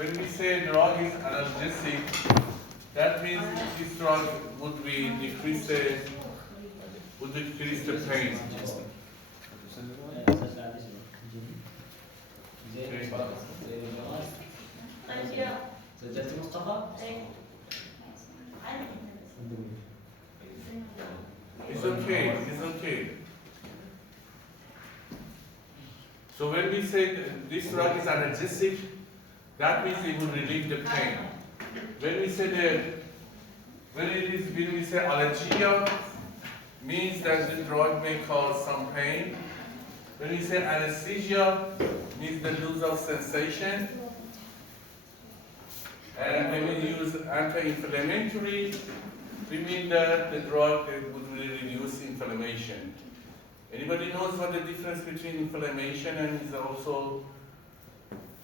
when we say drug is analgesic, that means this drug would decrease the pain. It's okay, it's okay. So when we say this drug is analgesic, that means it will relieve the pain. When we say when we say allergia, means that the drug may cause some pain. When we say anesthesia, means the loss of sensation. And when we use anti-inflammatory, we mean that the drug would really reduce inflammation. Anybody knows what the difference between inflammation and is also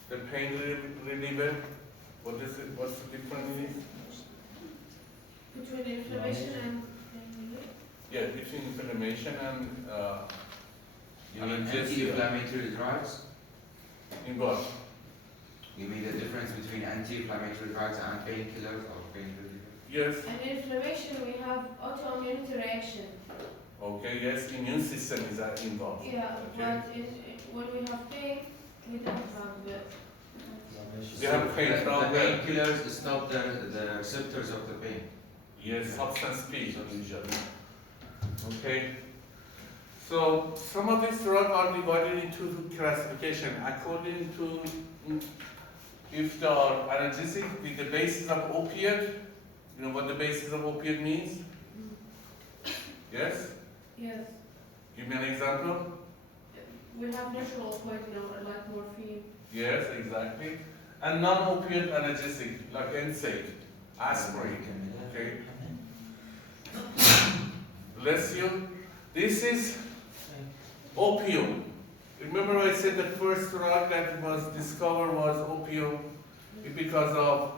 the pain reliever? What is it? What's the difference? Between inflammation and pain? Yeah, between inflammation and You mean anti-inflammatory drugs? in what? You mean the difference between anti-inflammatory drugs and painkillers or pain relievers? Yes. In inflammation, we have autoimmune reaction. Okay, yes, immune system is involved. Yeah, Okay. but when we have pain, we don't have that. You have pain the from the painkillers stop the receptors of the pain. yes, substance P usually. Okay. So some of these drugs are divided into classification according to if they are analgesic with the basis of opiate. You know what the basis of opiate means? Yes? Yes. Give me an example. We have natural opioid like morphine. Yes, exactly. And non-opiate analgesic like NSAID, aspirin. Okay. Bless you. This is opium. Remember I said the first drug that was discovered was opium because of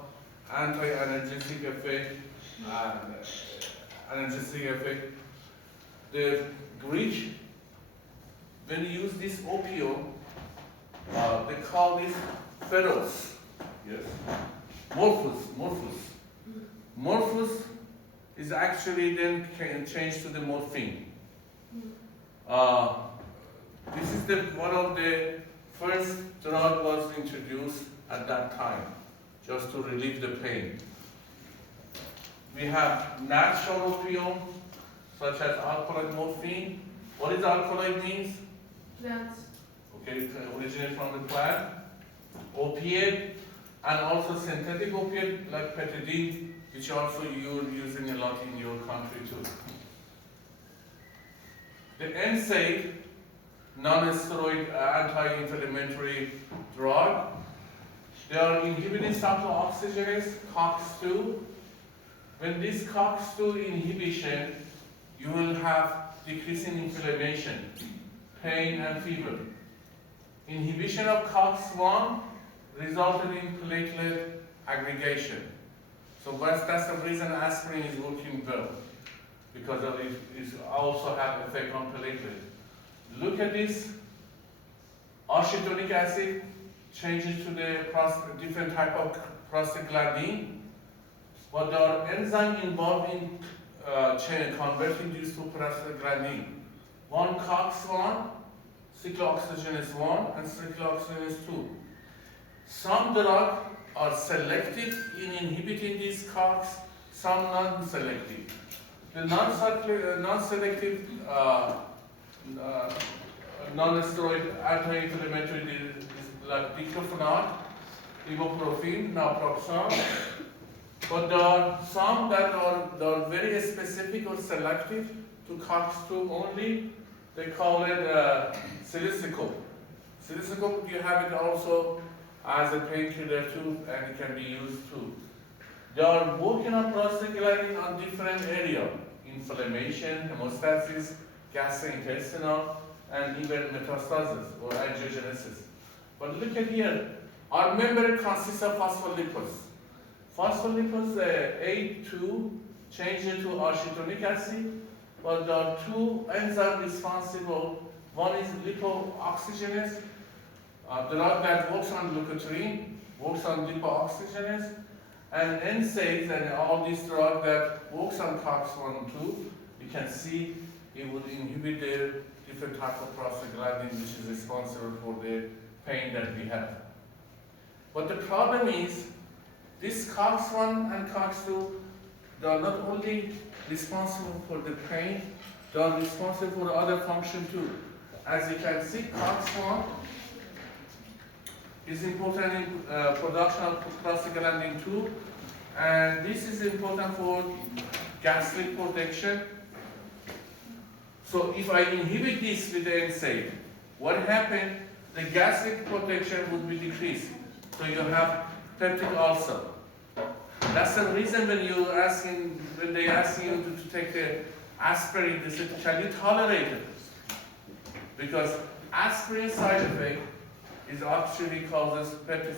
anti-analgesic effect and analgesic effect. The Greek, when you use this opium, they call this pheros. Yes. Morphus. Morphus is actually then changed to the morphine. This is one of the first drug was introduced at that time, just to relieve the pain. We have natural opium, such as alkaloid morphine. What is alkaloid means? Plants. Okay, it originates from the plant. Opiate, and also synthetic opiate like petadine, which also you're using a lot in your country too. The NSAID, non-steroid anti-inflammatory drug, they are inhibiting cyclooxygenase COX-2. When this COX-2 inhibition, you will have decreasing inflammation, pain, and fever. Inhibition of COX-1 resulted in platelet aggregation. So that's the reason aspirin is working well, because of it also have effect on platelet. Look at this. Arachidonic acid changes to the different type of prostaglandin, but there are enzymes involved in converting these to prostaglandin. One COX-1, cyclooxygenase 1, and cyclooxygenase 2. Some drugs are selective in inhibiting these COX, some non-selective. The non-selective non-steroid anti-inflammatory is like diclofenac, ibuprofen, naproxen. But there are some that are very specific or selective to COX-2 only. They call it silicicol. Silicicol, you have it also as a painkiller too, and it can be used too. They are working on prostaglandin on different areas: inflammation, hemostasis, gastrointestinal, and even metastasis or angiogenesis. But look at here, our membrane consists of phospholipids. Phospholipids, A2, change into arachidonic acid, but there are two enzymes responsible. One is lipooxygenase, the drug that works on leukotriene, works on lipoxygenase, and NSAIDs and all these drugs that works on COX-1 too, you can see it would inhibit the different type of prostaglandin which is responsible for the pain that we have. But the problem is, this COX-1 and COX-2, they are not only responsible for the pain, they are responsible for other function too. As you can see, COX-1 is important in production of prostaglandin 2, and this is important for gastric protection. So if I inhibit this with the NSAID, what happens? The gastric protection would be decreased. So you have peptic ulcer. That's the reason when they ask you to take the aspirin, they say, can you tolerate it? Because aspirin side effect is actually causes peptic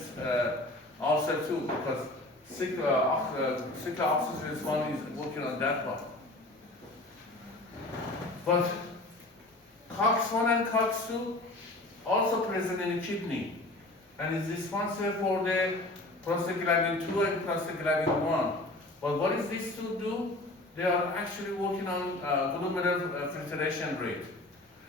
ulcer too, because cyclooxygenase 1 is working on that part. But COX-1 and COX-2 also present in the kidney and is responsible for the prostaglandin 2 and prostaglandin 1. But what does these two do? They are actually working on glomerular filtration rate.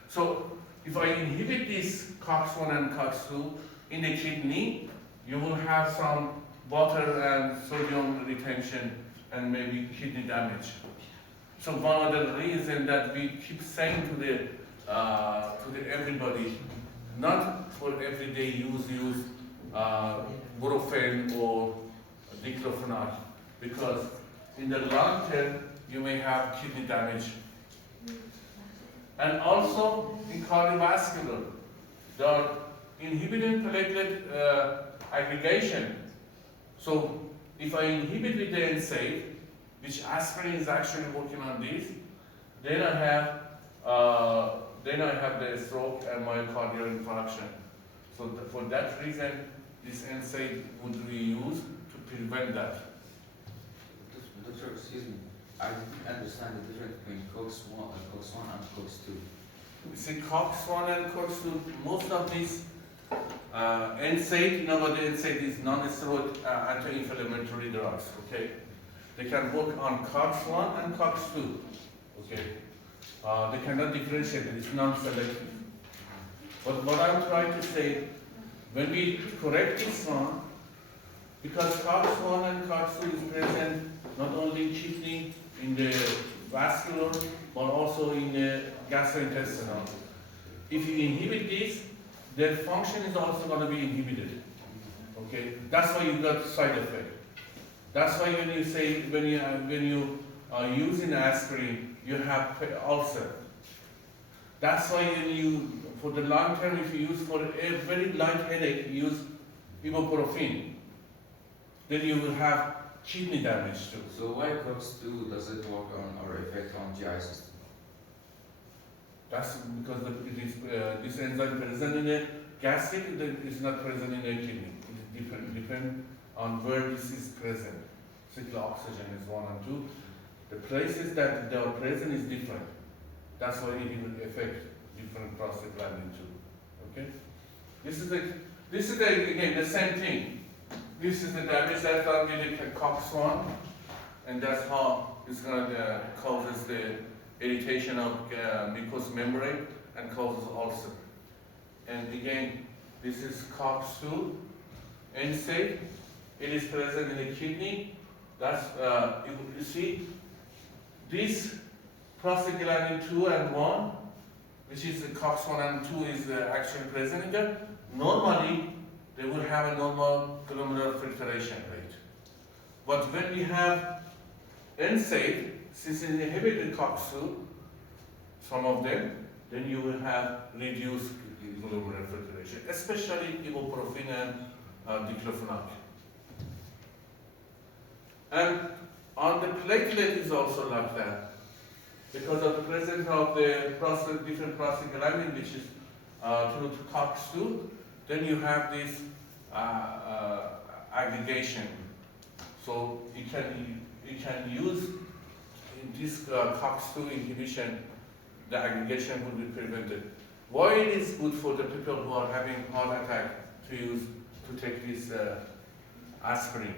So if I inhibit this COX-1 and COX-2 in the kidney, you will have some water and sodium retention and maybe kidney damage. So one of the reasons that we keep saying to the everybody, not for everyday use Brufen or diclofenac, because in the long term you may have kidney damage. And also in cardiovascular, they are inhibiting platelet aggregation. So if I inhibit with the NSAID, which aspirin is actually working on this, then I have the stroke and myocardial infarction. So for that reason, this NSAID would be used to prevent that. Doctor, excuse me. I didn't understand the difference between COX-1 and COX-2. You see, COX-1 and COX-2, most of these NSAID, the NSAID is non-steroid anti-inflammatory drugs, okay? They can work on COX-1 and COX-2, okay? They cannot differentiate it, it's non-selective. But what I'm trying to say, when we correct this one, because COX-1 and COX-2 is present not only in kidney, in the vascular, but also in the gastrointestinal. If you inhibit this, their function is also going to be inhibited. Okay, that's why you got side effect. That's why when you say when you are using aspirin, you have ulcer. That's why when you for the long term, if you use for a very light headache, you use ibuprofen, then you will have kidney damage too. So why COX-2 does it work on or affect on GI system? That's because this enzyme present in the gastric is not present in the kidney. It depends on where this is present. Cyclooxygenase 1 and 2. The places that they are present is different. That's why it will affect different prostaglandin 2. Okay? This is again the same thing. This is the damage that's done with the COX-1, and that's how it's going to causes the irritation of mucous membrane and causes ulcer. And again, this is COX-2, NSAID. It is present in the kidney. That's you see this prostaglandin 2 and 1, which is the COX-1 and 2 is actually present in there. Normally, they will have a normal glomerular filtration rate. But when we have NSAID, since it inhibits COX-2, some of them, then you will have reduced glomerular filtration, especially ibuprofen and diclofenac. And on the platelet is also like that, because of the presence of the different prostaglandin, which is through COX-2, then you have this aggregation. So you can use in this COX-2 inhibition, the aggregation will be prevented. Why it is good for the people who are having heart attack to take this aspirin.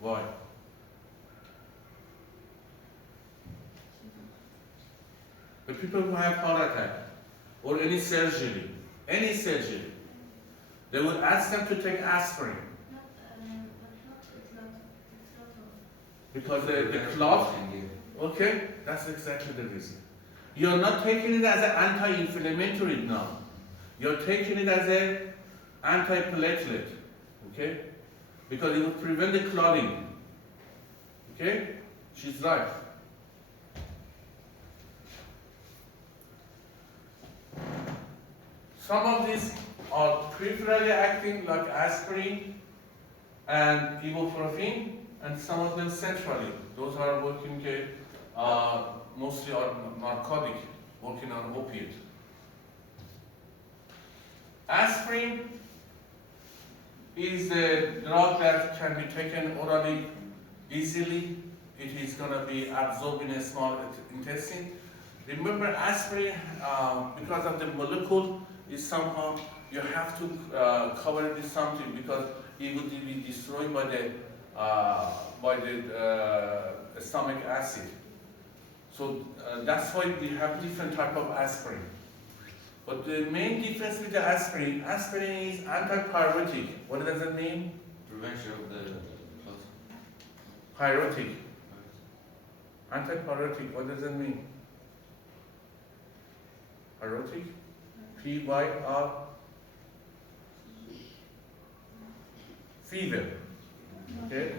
Why? The people who have heart attack or any surgery, they will ask them to take aspirin because the clot. Okay, that's exactly the reason. You're not taking it as an anti-inflammatory now. You're taking it as an anti-platelet. Okay, because it will prevent the clotting. Okay, she's right. Some of these are peripherally acting like aspirin and ibuprofen, and some of them centrally. Those are working mostly on narcotic, working on opiate. Aspirin is a drug that can be taken orally easily. It is going to be absorbed in a small intestine. Remember, aspirin, because of the molecule, is somehow you have to cover it with something because it would be destroyed by the stomach acid. So that's why we have different type of aspirin. But the main difference with the aspirin is antipyretic. What does that mean? Prevention of the Pyretic. Antipyretic, what does that mean? Pyretic? P-Y-R. Fever. Okay?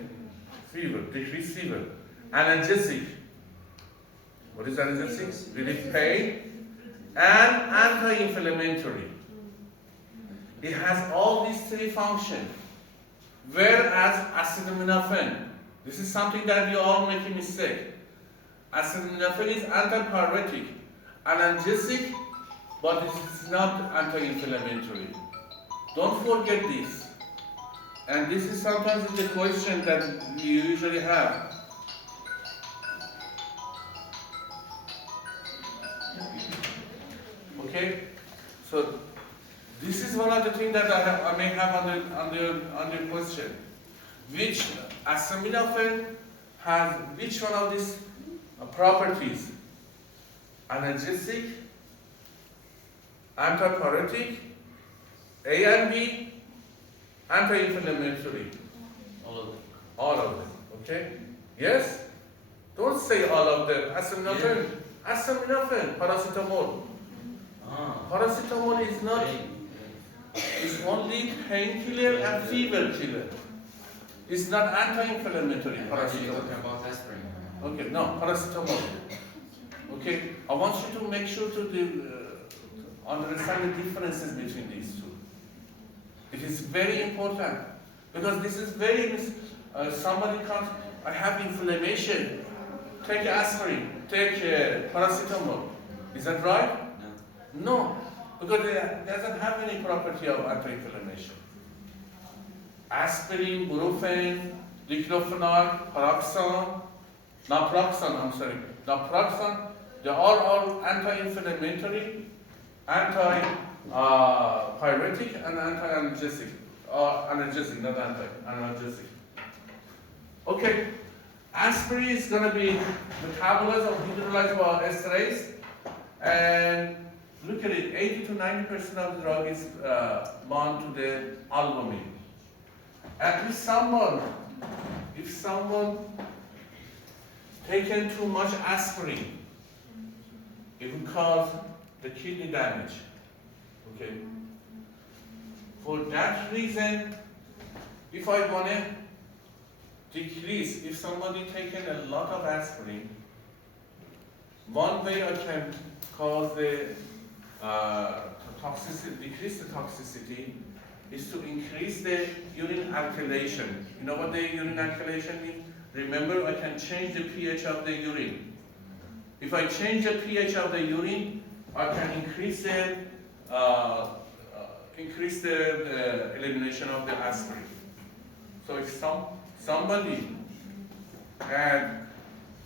Fever, decrease fever. Analgesic. What is analgesic? Relief pain. And anti-inflammatory. It has all these three functions. Whereas acetaminophen, this is something that you all make a mistake. Acetaminophen is antipyretic, analgesic, but it is not anti-inflammatory. Don't forget this. And this is sometimes the question that you usually have. Okay? So this is one of the things that I may have on the question. Which acetaminophen has which one of these properties? Analgesic, antipyretic, A and B, anti-inflammatory. all of them. All of them. Okay? Yes? Don't say all of them. Acetaminophen. Acetaminophen, paracetamol. Paracetamol is not. It's only painkiller and fever killer. It's not anti-inflammatory. Paracetamol. About aspirin. Okay, no, paracetamol. Okay, I want you to make sure to understand the differences between these two. It is very important because this is very. Somebody comes, I have inflammation. Take aspirin. Take paracetamol. Is that right? No, because it doesn't have any property of anti-inflammation. Aspirin, brufen, diclofenac, naproxen, they are all anti-inflammatory, anti-pyretic, and anti-analgesic. Analgesic, not anti-analgesic. Okay, aspirin is going to be metabolized or hydrolyzed by esterase, and look at it, 80 to 90% of the drug is bound to the albumin. And if someone taken too much aspirin, it will cause the kidney damage. Okay. For that reason, if I want to decrease, if somebody taken a lot of aspirin, one way I can cause the toxicity, decrease the toxicity, is to increase the urine alkylation. You know what the urine alkylation means? Remember, I can change the pH of the urine. If I change the pH of the urine, I can increase the elimination of the aspirin. So if somebody had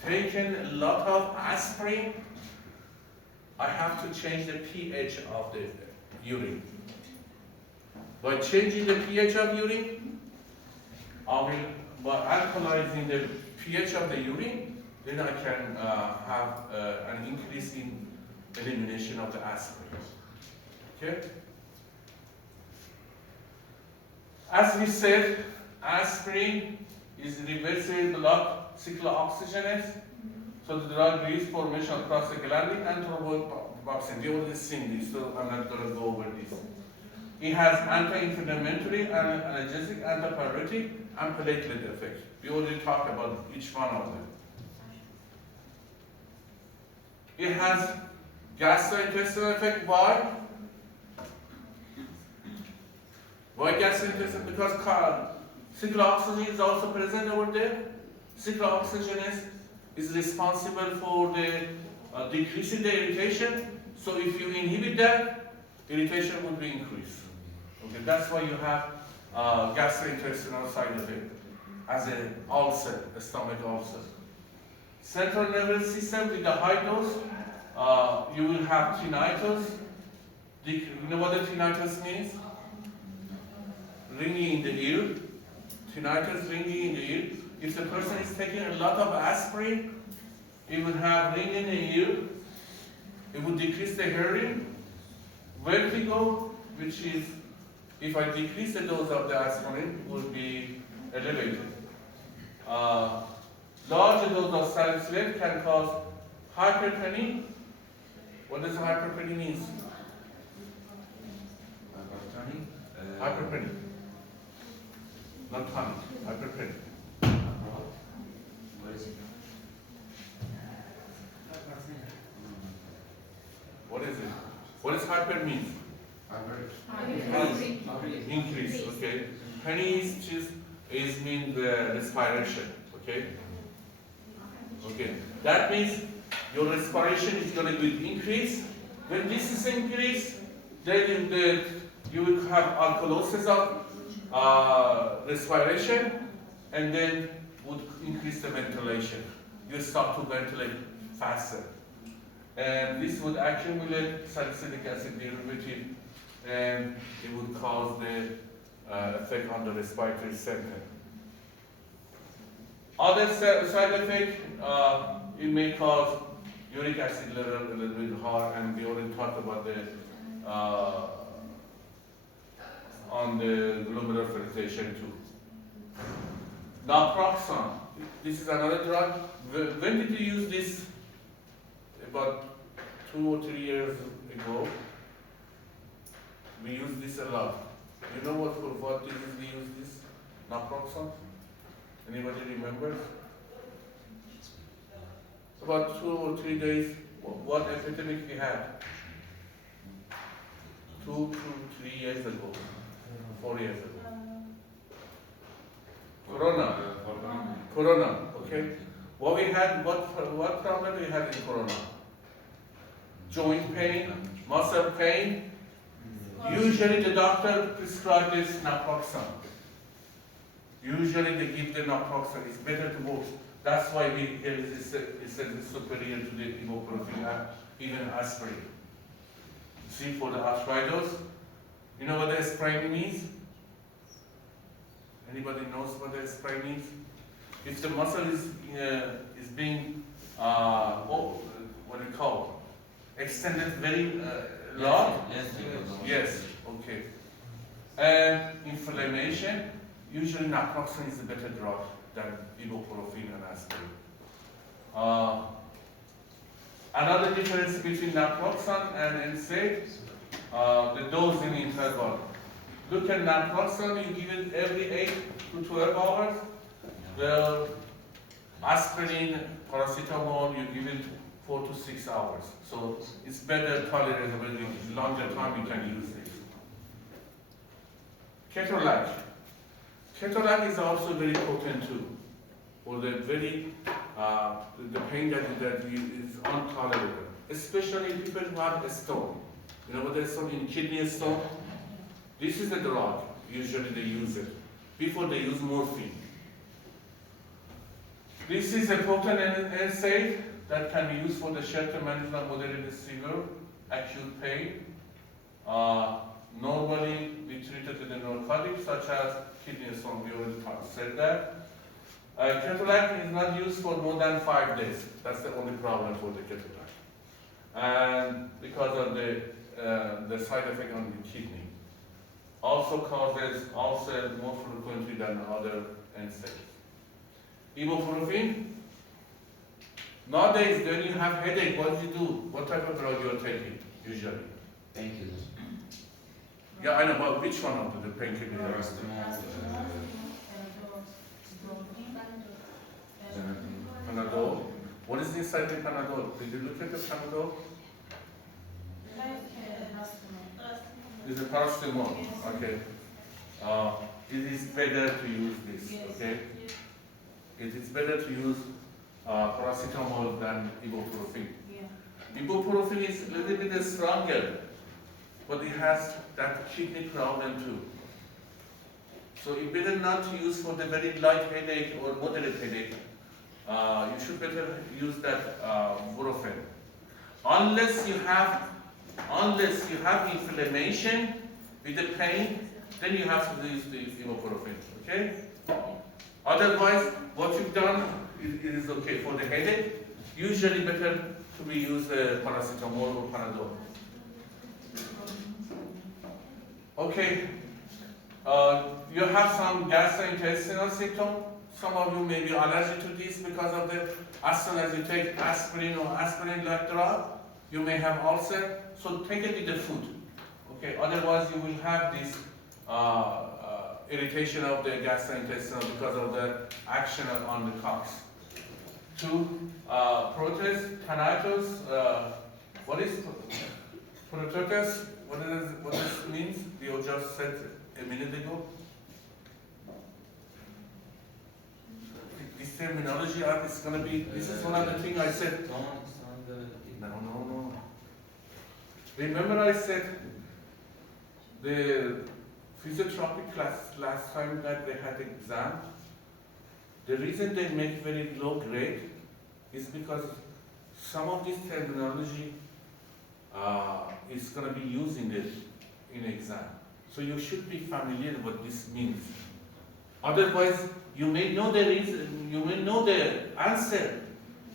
taken a lot of aspirin, I have to change the pH of the urine. By changing the pH of urine, by alkalizing the pH of the urine, then I can have an increase in elimination of the aspirin. Okay? As we said, aspirin is reversible blood cyclooxygenase, so the drug release formation of prostaglandin and thromboxane. We already seen this, so I'm not going to go over this. It has anti-inflammatory, analgesic, antipyretic, and platelet effect. We already talked about each one of them. It has gastrointestinal effect. Why? Why gastrointestinal? Because cyclooxygenase is also present over there. Cyclooxygenase is responsible for the decreasing the irritation. So if you inhibit that, irritation would be increased. Okay, that's why you have gastrointestinal side effect as an ulcer, a stomach ulcer. Central nervous system with the high dose, you will have tinnitus. You know what the tinnitus means? Ringing in the ear. Tinnitus, ringing in the ear. If the person is taking a lot of aspirin, it would have ringing in the ear. It would decrease the hearing. Vertigo, which is, if I decrease the dose of the aspirin, would be elevated. Larger dose of salicylate can cause hypertony. What does hypertony mean? Hypertony. Not tonic, hypertony. What is it? What is it? What does hyper mean? Increase, okay. Penny is mean the respiration, okay? Okay. That means your respiration is going to be increased. When this is increased, then you will have alkalosis of respiration, and then would increase the ventilation. You start to ventilate faster. And this would accumulate salicylic acid derivative, and it would cause the effect on the respiratory center. Other side effect, it may cause uric acid level a little bit high, and we already talked about the on the glomerular filtration too. Naproxen, this is another drug. When did you use this? About 2 or 3 years ago. We use this a lot. You know for what disease we use this? Naproxen? Anybody remembers? About 2 or 3 days. What epidemic we had? 2 to 3 years ago. 4 years ago. Corona, okay. What we had, what problem we had in Corona? Joint pain, muscle pain. Usually the doctor prescribes this naproxen. Usually they give the naproxen. It's better to work. That's why we here it says it's superior to the ibuprofen, even aspirin. See, for the arthritis, you know what the aspirin means? Anybody knows what the aspirin means? If the muscle is being what do you call extended very long. Yes. Okay. And inflammation. Usually naproxen is a better drug than ibuprofen and aspirin. Another difference between naproxen and NSAID, the dosing interval. Look at naproxen, you give it every 8 to 12 hours. Well, aspirin, paracetamol, you give it 4 to 6 hours. So it's better tolerable, longer time you can use it. Ketorolac. Ketorolac is also very potent too. For the very, the pain that is intolerable. Especially people who have a stone. You know what the stone in kidney stone? This is the drug. Usually they use it. Before they use morphine. This is a potent NSAID that can be used for the shelter management of moderate severe acute pain. normally be treated with a narcotic such as kidney stone. We already said that. Ketorolac is not used for more than 5 days. That's the only problem for the ketorolac. And because of the side effect on the kidney. Also causes ulcer more frequently than other NSAIDs. Ibuprofen. Nowadays, when you have headache, what do you do? What type of drug you are taking usually? Painkillers. Yeah, I know, but which one of the painkillers? Paracetamol, Panadol. What is inside the Panadol? Did you look at the Panadol? Is it paracetamol? Okay. It is better to use this, okay? It is better to use paracetamol than ibuprofen. Ibuprofen is a little bit stronger, but it has that kidney problem too. So it's better not to use for the very light headache or moderate headache. You should better use that ibuprofen. Unless you have inflammation with the pain, then you have to use the ibuprofen. Okay? Otherwise, what you've done it is okay for the headache. Usually better to be used paracetamol or Panadol. Okay. You have some gastrointestinal symptom. Some of you may be allergic to this because of as soon as you take aspirin or aspirin-like drug, you may have ulcer. So take it with the food. Okay. Otherwise, you will have this irritation of the gastrointestinal because of the action on the cox. 2. Protests, tinnitus. What is protests? What this means? You just said a minute ago. This terminology is going to be. This is one of the things I said. No. Remember I said the physiotherapy class last time that they had exam. The reason they make very low grade is because some of this terminology is going to be used in exam. So you should be familiar with what this means. Otherwise, you may know the reason, you may know the answer,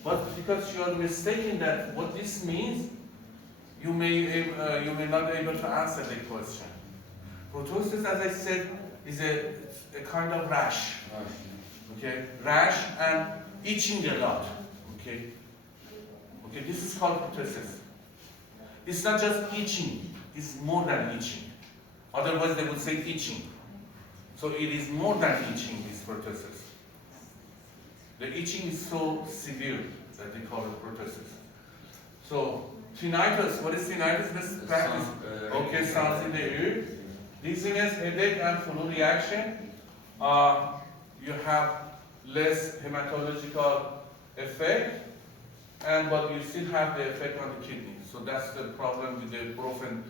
but because you are mistaken that what this means, you may not be able to answer the question. Protosis, as I said, is a kind of rash. Okay, rash and itching a lot. Okay, this is called protosis. It's not just itching; it's more than itching. Otherwise, they would say itching. So it is more than itching. This protosis. The itching is so severe that they call it protosis. So tinnitus. What is tinnitus? Let's practice. Okay, sounds in the ear. Dizziness, headache, and flu reaction. You have less hematological effect, but you still have the effect on the kidney. So that's the problem with the ibuprofen.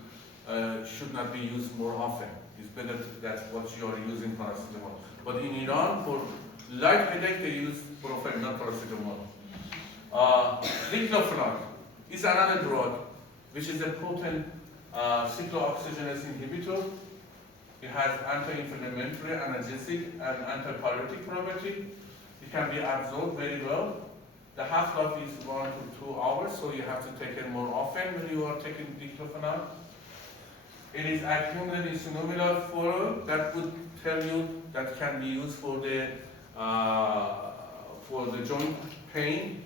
Should not be used more often. It's better that what you are using paracetamol. But in Iran, for light headache, they use ibuprofen, not paracetamol. Diclofenac is another drug, which is a potent cyclooxygenase inhibitor. It has anti-inflammatory, analgesic, and antipyretic property. It can be absorbed very well. The half-life is 1 to 2 hours, so you have to take it more often when you are taking diclofenac. It is accumulated in synovial fluid that would tell you that can be used for the joint pain.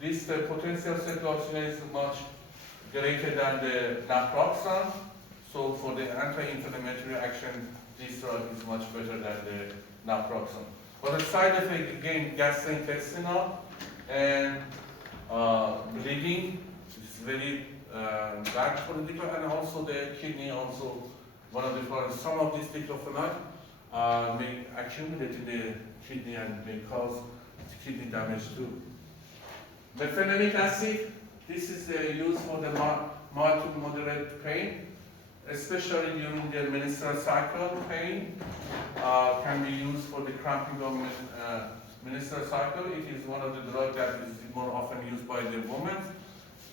This potential cyclooxygenase is much greater than the naproxen. So for the anti-inflammatory action, this drug is much better than the naproxen. But the side effect, again, gastrointestinal and bleeding is very bad for the diclofenac, and also the kidney, also one of the problems. Some of these diclofenac may accumulate in the kidney and may cause kidney damage too. Mefenamic acid, this is used for the mild to moderate pain, especially during the menstrual cycle pain. Can be used for the cramping of menstrual cycle. It is one of the drugs that is more often used by the women.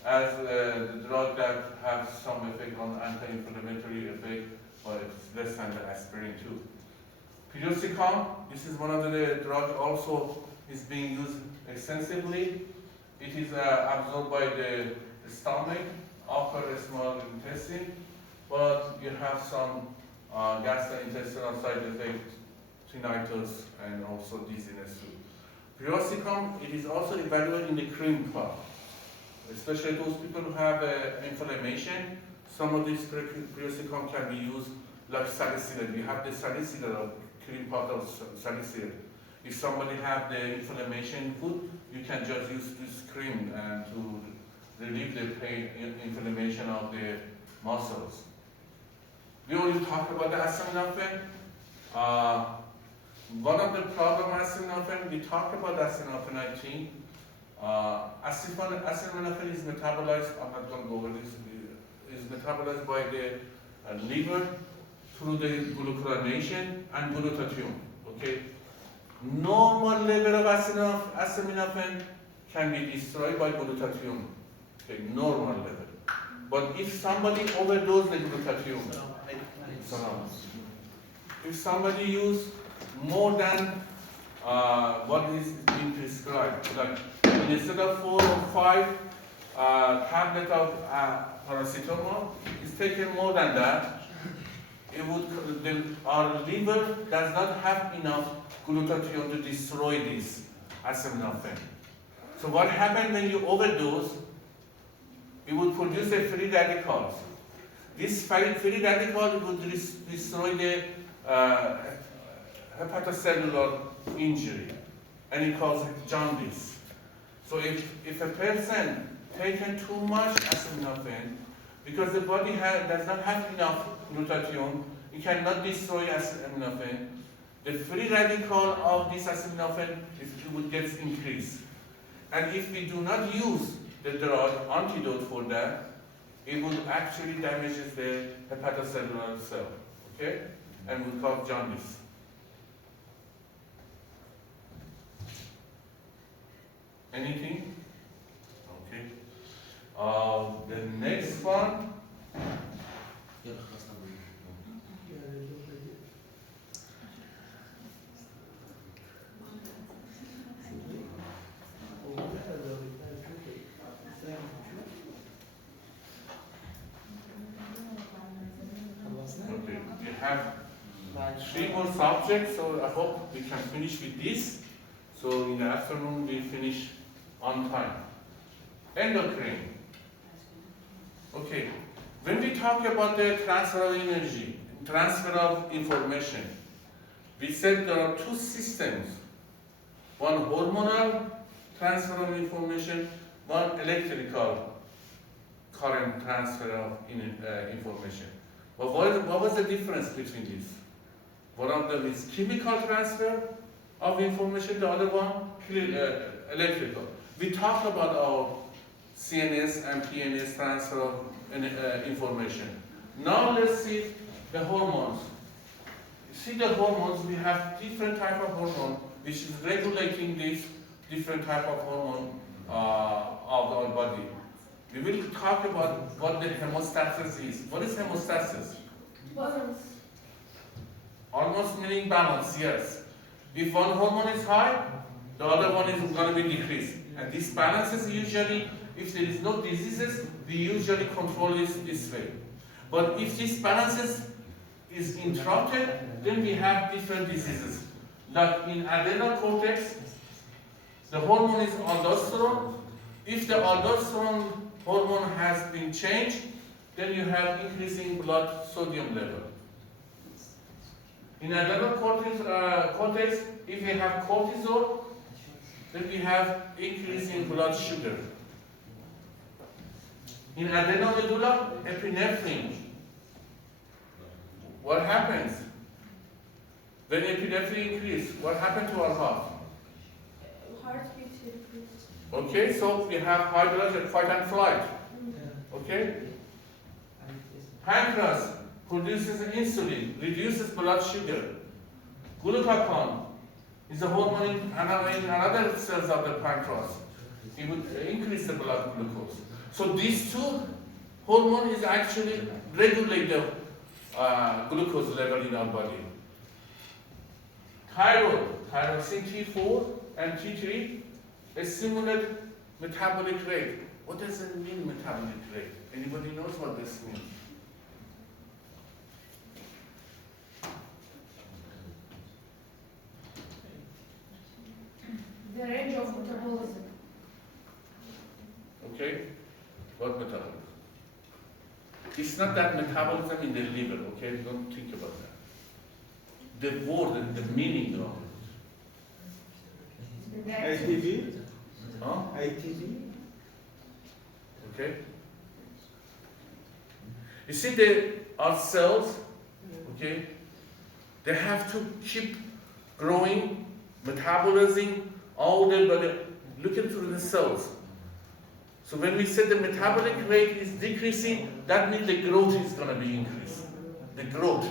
as the drug that have some effect on anti-inflammatory effect, but it's less than the aspirin too. Piroxicam, this is one of the drugs also is being used extensively. It is absorbed by the stomach, upper small intestine, but you have some gastrointestinal side effects, tinnitus, and also dizziness too. Piroxicam, it is also evaluated in the cream part, especially those people who have inflammation. Some of these piroxicam can be used like salicylate. We have the salicylate, cream part of salicylate. If somebody have the inflammation food, you can just use this cream and to relieve the pain, inflammation of the muscles. We already talked about the acetaminophen. One of the problems acetaminophen, we talked about acetaminophen, I think. Acetaminophen is metabolized, I'm not going to go over this, is metabolized by the liver through the glucuronation and glutathione. Okay? Normal level of acetaminophen can be destroyed by glutathione. Okay, normal level. But if somebody overdoses the glutathione, if somebody use more than what is being prescribed, like instead of 4 or 5 tablets of paracetamol, is taken more than that, it would, our liver does not have enough glutathione to destroy this acetaminophen. So what happens when you overdose? It would produce a free radicals. This free radical would destroy the hepatocellular injury, and it causes jaundice. So if a person taken too much acetaminophen, because the body does not have enough glutathione, it cannot destroy acetaminophen. The free radical of this acetaminophen would get increased. And if we do not use the drug antidote for that, it would actually damage the hepatocellular cell, okay? And will cause jaundice. Anything? Okay. The next one. Okay, we have 3 more subjects, so I hope we can finish with this. So in the afternoon we finish on time. Endocrine. Okay, when we talk about the transfer of energy, transfer of information, we said there are 2 systems. One hormonal transfer of information, one electrical current transfer of information. But what was the difference between these? One of them is chemical transfer of information, the other one electrical. We talked about our CNS and PNS transfer of information. Now let's see the hormones. See the hormones, we have different type of hormone which is regulating this different type of hormone of our body. We will talk about what the hemostasis is. What is hemostasis? Balance. Almost meaning balance, yes. If one hormone is high, the other one is going to be decreased. And this balance is usually, if there is no diseases, we usually control this way. But if this balance is interrupted, then we have different diseases. Like in adrenal cortex, the hormone is aldosterone. If the aldosterone hormone has been changed, then you have increasing blood sodium level. In adrenal cortex, if you have cortisol, then we have increasing blood sugar. In adrenal medulla, epinephrine. What happens? When epinephrine increases, what happens to our heart? Heartbeat increase. Okay, so we have high blood sugar, fight and flight. Okay? Pancreas produces insulin, reduces blood sugar. Glucagon is a hormone in another cells of the pancreas. It would increase the blood glucose. So these two hormones is actually regulate the glucose level in our body. Thyroxine T4 and T3 stimulate metabolic rate. What does it mean, metabolic rate? Anybody knows what this means? The range of metabolism. Okay? What metabolism? It's not that metabolism in the liver, okay? Don't think about that. The word and the meaning of it. ITV? Huh? ITV? Okay? You see, our cells, okay, they have to keep growing, metabolizing all the body. Look into the cells. So when we say the metabolic rate is decreasing, that means the growth is going to be increased. The growth,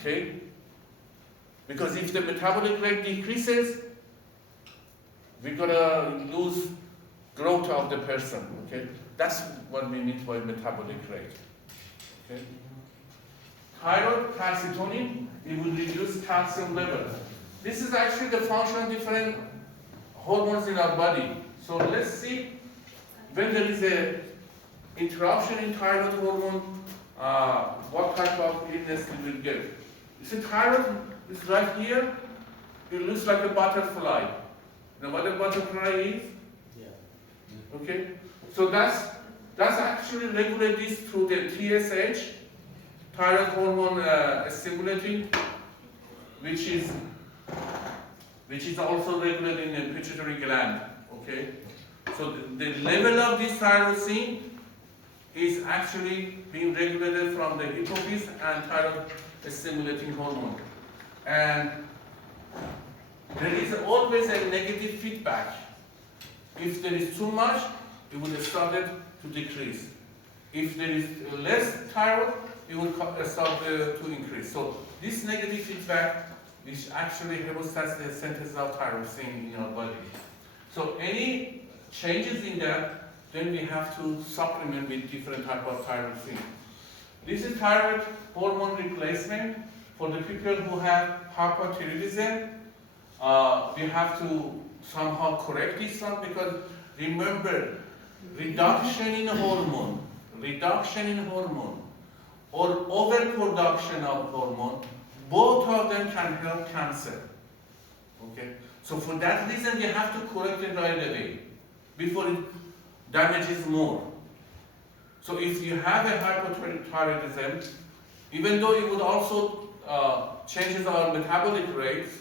okay? Because if the metabolic rate decreases, we're going to lose growth of the person, okay? That's what we mean by metabolic rate, okay? Thyroid calcitonin, it will reduce calcium level. This is actually the function of different hormones in our body. So let's see when there is a interruption in thyroid hormone, what type of illness we will get. You see, thyroid is right here. It looks like a butterfly. You know what a butterfly is? Yeah. Okay. So that's actually regulated through the TSH, thyroid hormone stimulating, which is also regulated in the pituitary gland. Okay. So the level of this thyroxine is actually being regulated from the hypophyse and thyroid stimulating hormone. And there is always a negative feedback. If there is too much, it will start to decrease. If there is less thyroid, it will start to increase. So this negative feedback is actually hemostasis the synthesis of thyroxine in our body. So any changes in that, then we have to supplement with different type of thyroxine. This is thyroid hormone replacement for the people who have hypothyroidism. We have to somehow correct this one because remember, reduction in hormone or overproduction of hormone, both of them can help cancer. Okay? So for that reason, we have to correct it right away before it damages more. So if you have a hypothyroidism, even though it would also changes our metabolic rates,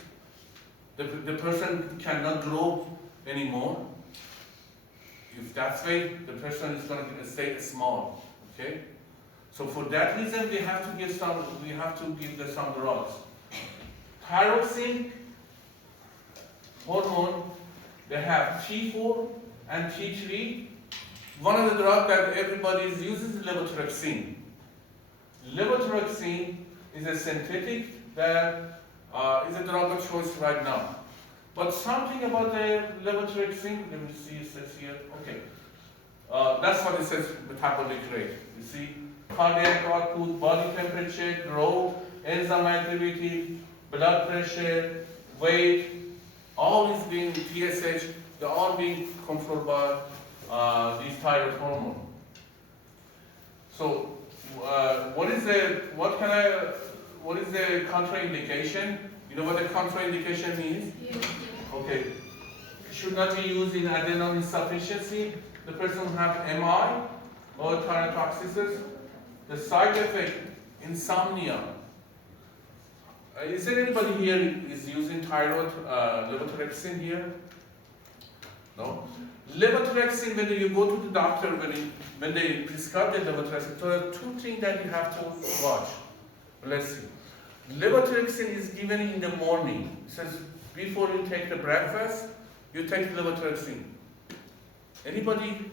the person cannot grow anymore. If that's way, the person is going to stay small. Okay. So for that reason, we have to give some drugs. Thyroxine hormone, they have T4 and T3. One of the drugs that everybody uses is levothyroxine. Levothyroxine is a synthetic that is a drug of choice right now. But something about the levothyroxine, let me see, it says here, okay. That's what it says, metabolic rate. You see, cardiac output, body temperature, growth, enzyme activity, blood pressure, weight, all is being TSH, they're all being controlled by these thyroid hormone. So, what is the contraindication? You know what the contraindication is? Yes. Okay. It should not be used in adrenal insufficiency. The person who have MI or thyrotoxicis. The side effect, insomnia. Is there anybody here is using thyroid levothyroxine here? No. Levothyroxine, when you go to the doctor, when they prescribe the levothyroxine, there are two things that you have to watch. Let's see. Levothyroxine is given in the morning. It says before you take the breakfast, you take levothyroxine. Anybody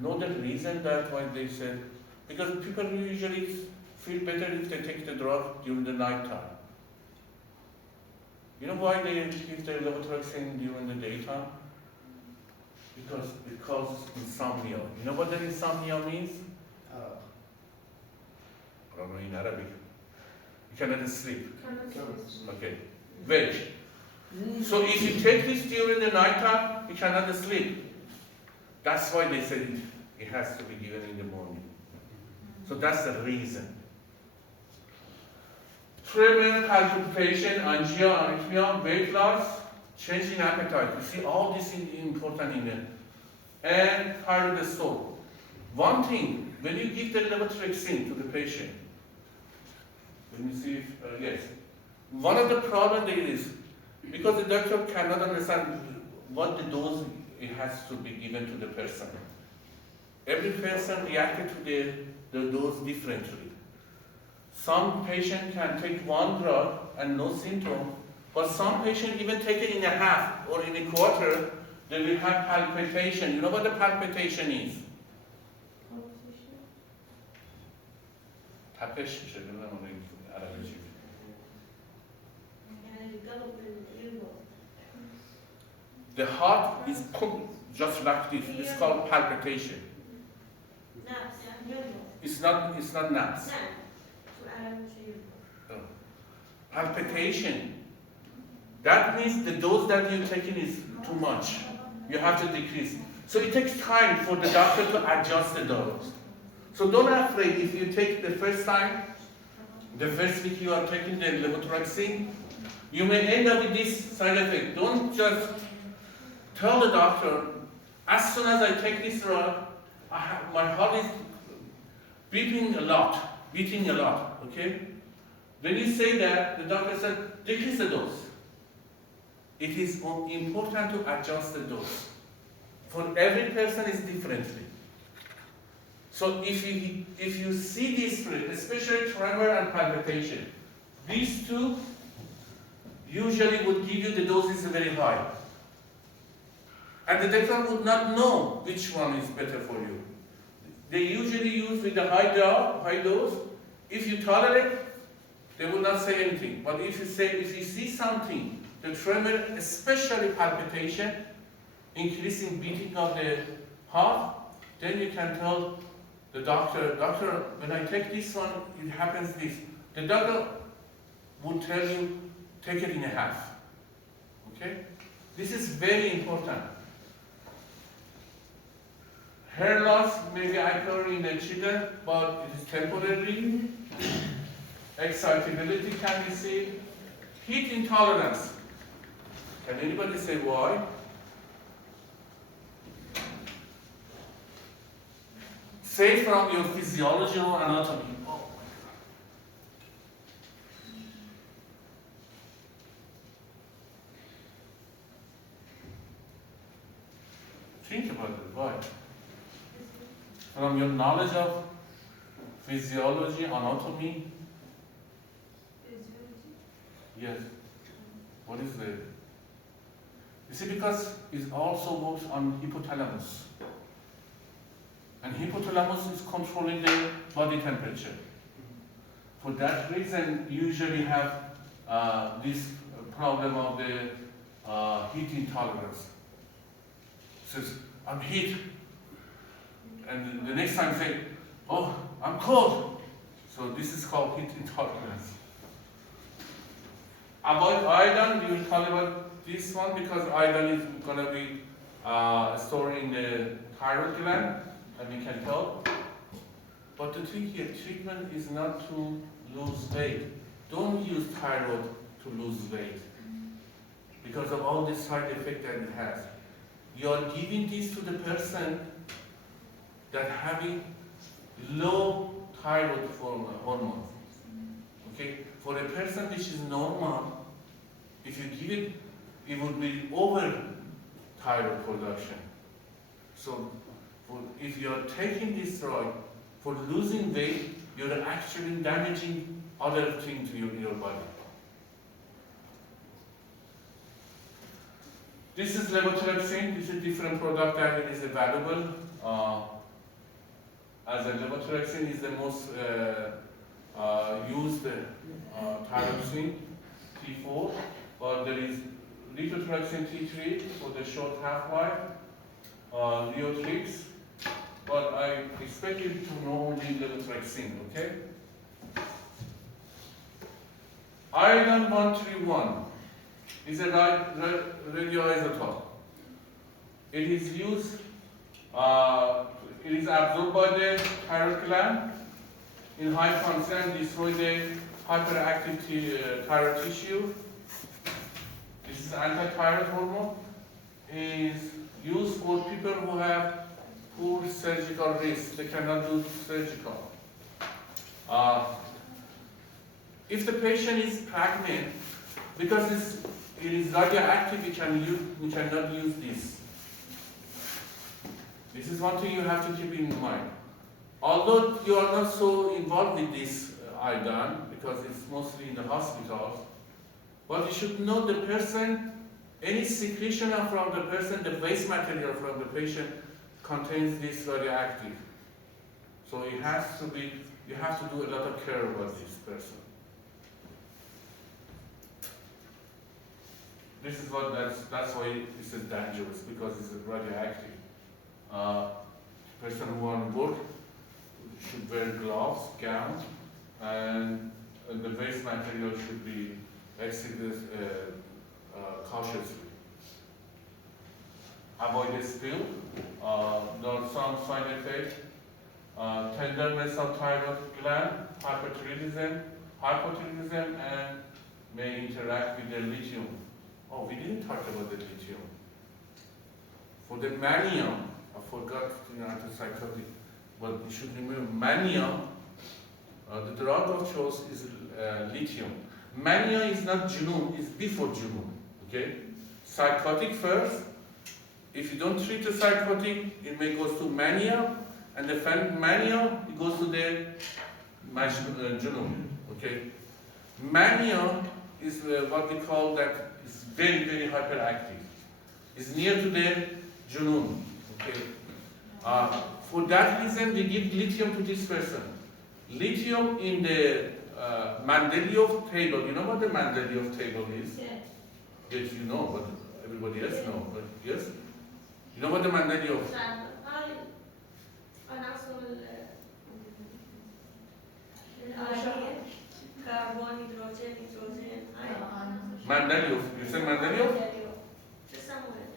know the reason that why they said? Because people usually feel better if they take the drug during the night time. You know why they give the levothyroxine during the daytime? because it causes insomnia. You know what that insomnia means? I don't know in Arabic. You cannot sleep. Okay. Wait. So if you take this during the night time, you cannot sleep. That's why they said it has to be given in the morning. So that's the reason. Tremor, palpitation, angina, arrhythmia, weight loss, change in appetite. You see all this is important in there. And thyroid storm. One thing, when you give the levothyroxine to the patient, let me see if, yes. One of the problems there is, because the doctor cannot understand what the dose it has to be given to the person. Every person reacted to the dose differently. Some patient can take one drug and no symptom, but some patient even take it in a half or in a quarter, they will have palpitation. You know what the palpitation is? تپش میشه ببینم اون عربی چی. The heart is pumped just like this. It's called palpitation. It's not naps. Palpitation. That means the dose that you're taking is too much. You have to decrease. So it takes time for the doctor to adjust the dose. So don't be afraid if you take the first time, the first week you are taking the levothyroxine, you may end up with this side effect. Don't just tell the doctor, as soon as I take this drug, my heart is beating a lot, okay? When you say that, the doctor said, decrease the dose. It is important to adjust the dose. For every person is differently. So if you see these three, especially tremor and palpitation, these two usually would give you the doses very high. And the doctor would not know which one is better for you. They usually use with the high dose. If you tolerate, they will not say anything. But if you see something, the tremor, especially palpitation, increasing beating of the heart, then you can tell the doctor, when I take this one, it happens this. The doctor would tell you, take it in a half. Okay? This is very important. Hair loss may be occurring in the children, but it is temporary. Excitability can be seen. Heat intolerance. Can anybody say why? Say from your physiology or anatomy. Think about it, why? From your knowledge of physiology, anatomy. Yes. What is it? You see, because it also works on hypothalamus. And hypothalamus is controlling the body temperature. For that reason, you usually have this problem of the heat intolerance. Says, I'm heat. And the next time say, oh, I'm cold. So this is called heat intolerance. Avoid iodine, you will talk about this one because iodine is going to be stored in the thyroid gland, and we can tell. But the thing here, treatment is not to lose weight. Don't use thyroid to lose weight because of all the side effect that it has. You are giving this to the person that having low thyroid hormone. Okay, for a person which is normal, if you give it, it would be over thyroid production. So, if you are taking this drug for losing weight, you are actually damaging other things to your body. This is levothyroxine. This is a different product that it is available. As a levothyroxine is the most used thyroxine T4, but there is levothyroxine T3 for the short half-life, Leotrix, but I expect you to know only levothyroxine, okay? Iodine 131 is a radioisotope. It is used, it is absorbed by the thyroid gland in high concentration, destroy the hyperactive thyroid tissue. This is anti-thyroid hormone. Is used for people who have poor surgical risk. They cannot do surgical. If the patient is pregnant, because it is radioactive, we cannot use this. This is one thing you have to keep in mind. Although you are not so involved with this iodine, because it's mostly in the hospitals, but you should know the person, any secretion from the person, the waste material from the patient contains this radioactive. So it has to be, you have to do a lot of care about this person. This is what that's why this is dangerous, because it's radioactive. Person who on work should wear gloves, gowns, and the waste material should be exited cautiously. Avoid the spill. There are some side effects. Tenderness of thyroid gland, hyperthyroidism, and may interact with the lithium. Oh, we didn't talk about the lithium. For the mania, I forgot antipsychotic, but you should remember mania, the drug of choice is lithium. Mania is not junun, it's before junun, okay? Psychotic first. If you don't treat the psychotic, it may go to mania, and the mania, it goes to the junun, okay? Mania is what we call that is very, very hyperactive. It's near to the junun, okay? For that reason, we give lithium to this person. Lithium in the Mendeleev table. You know what the Mendeleev table is? Yeah. Yes, you know, but everybody else knows. But yes, you know what the Mendeleev? Carbon, hydrogen, nitrogen, Mendeleev. You say Mendeleev? Just somewhere.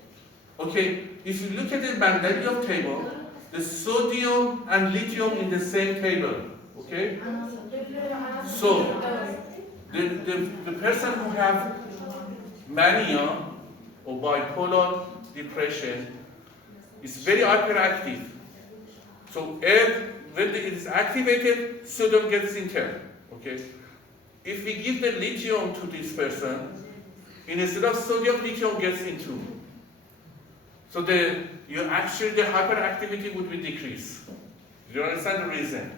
Okay. If you look at the Mendeleev table, the sodium and lithium in the same table. Okay. So the person who have mania or bipolar depression is very hyperactive. So when it is activated, sodium gets into. Okay. If we give the lithium to this person, instead of sodium, lithium gets into. So the hyperactivity would be decreased. Do you understand the reason?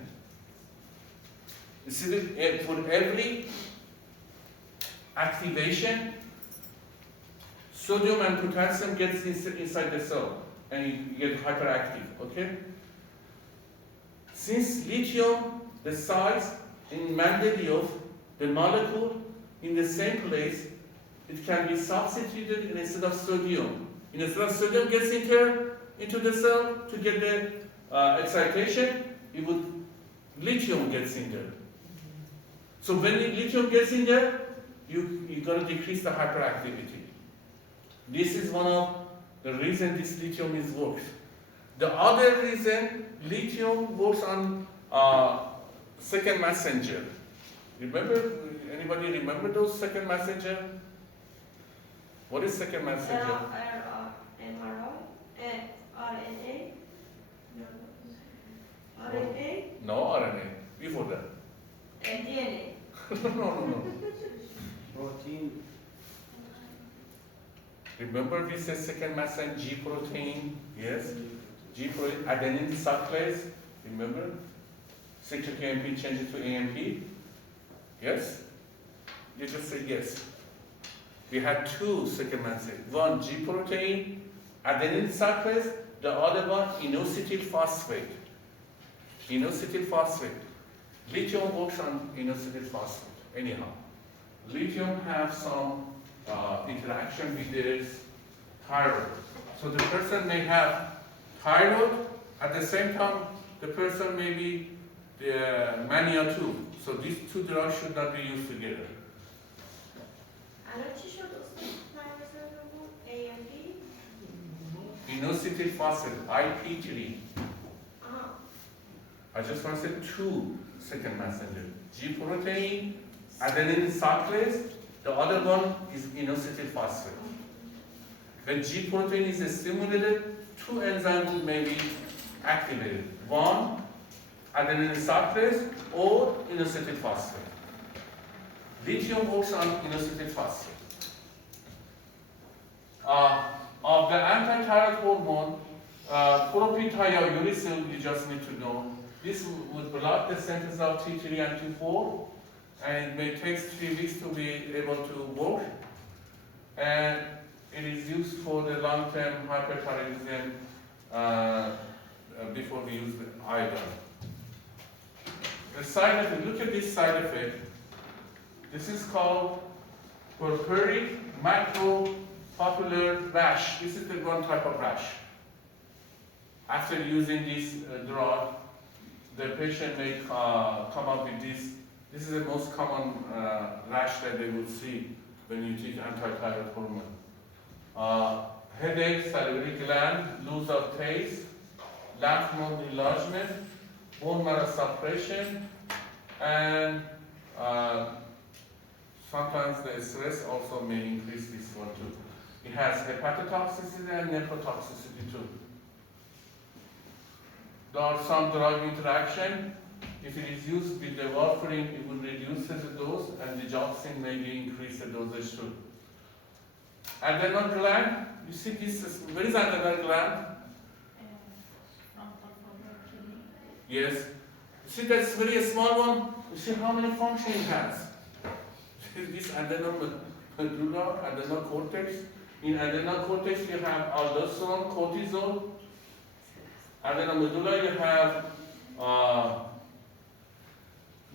You see that for every activation, sodium and potassium gets inside the cell, and you get hyperactive. Okay. Since lithium, the size in Mendeleev, the molecule in the same place, it can be substituted instead of sodium. Instead of sodium gets into the cell to get the excitation, lithium gets in there. So when lithium gets in there, you're going to decrease the hyperactivity. This is one of the reasons this lithium works. The other reason, lithium works on second messenger. Anybody remember those second messenger? What is second messenger? RNA? RNA? No, RNA. Before that. DNA? No. Protein. Remember we said second messenger G protein? Yes. G protein, adenine cyclase. Remember? Cyclic AMP change it to AMP. Yes? You just said yes. We had two second messenger. One G protein, adenine cyclase. The other one inositol phosphate. Inositol phosphate. Lithium works on inositol phosphate. Anyhow, lithium have some interaction with this thyroid. So the person may have thyroid, at the same time, the person may be the mania too. So these two drugs should not be used together. الان چی شد استاد؟ تایرویسون A and B؟ Inositol phosphate, IP3. آها. I just want to say two second messenger. G protein, adenine cyclase, the other one is inositol phosphate. When G protein is stimulated, two enzymes may be activated. One, adenine cyclase or inositol phosphate. Lithium works on inositol phosphate. Of the anti-thyroid hormone, propylthiouracil, you just need to know, this would block the synthesis of T3 and T4, and it may take 3 weeks to be able to work. And it is used for the long-term hyperthyroidism before we use the iodine. The side effect, look at this side effect. This is called purpuric macropopular rash. This is the one type of rash. After using this drug, the patient may come up with this. This is the most common rash that they would see when you take anti-thyroid hormone. Headache, salivary gland, loss of taste, lymph node enlargement, bone marrow suppression, and sometimes the stress also may increase this one too. It has hepatotoxicity and nephrotoxicity too. There are some drug interaction. If it is used with the warfarin, it will reduce the dose, and the digoxin may increase the dosage too. Adrenal gland, you see this, where is adrenal gland? Yes. You see that's very small one? You see how many functions it has? This adrenal medulla, adrenal cortex. In adrenal cortex you have aldosterone, cortisol. Adrenal medulla you have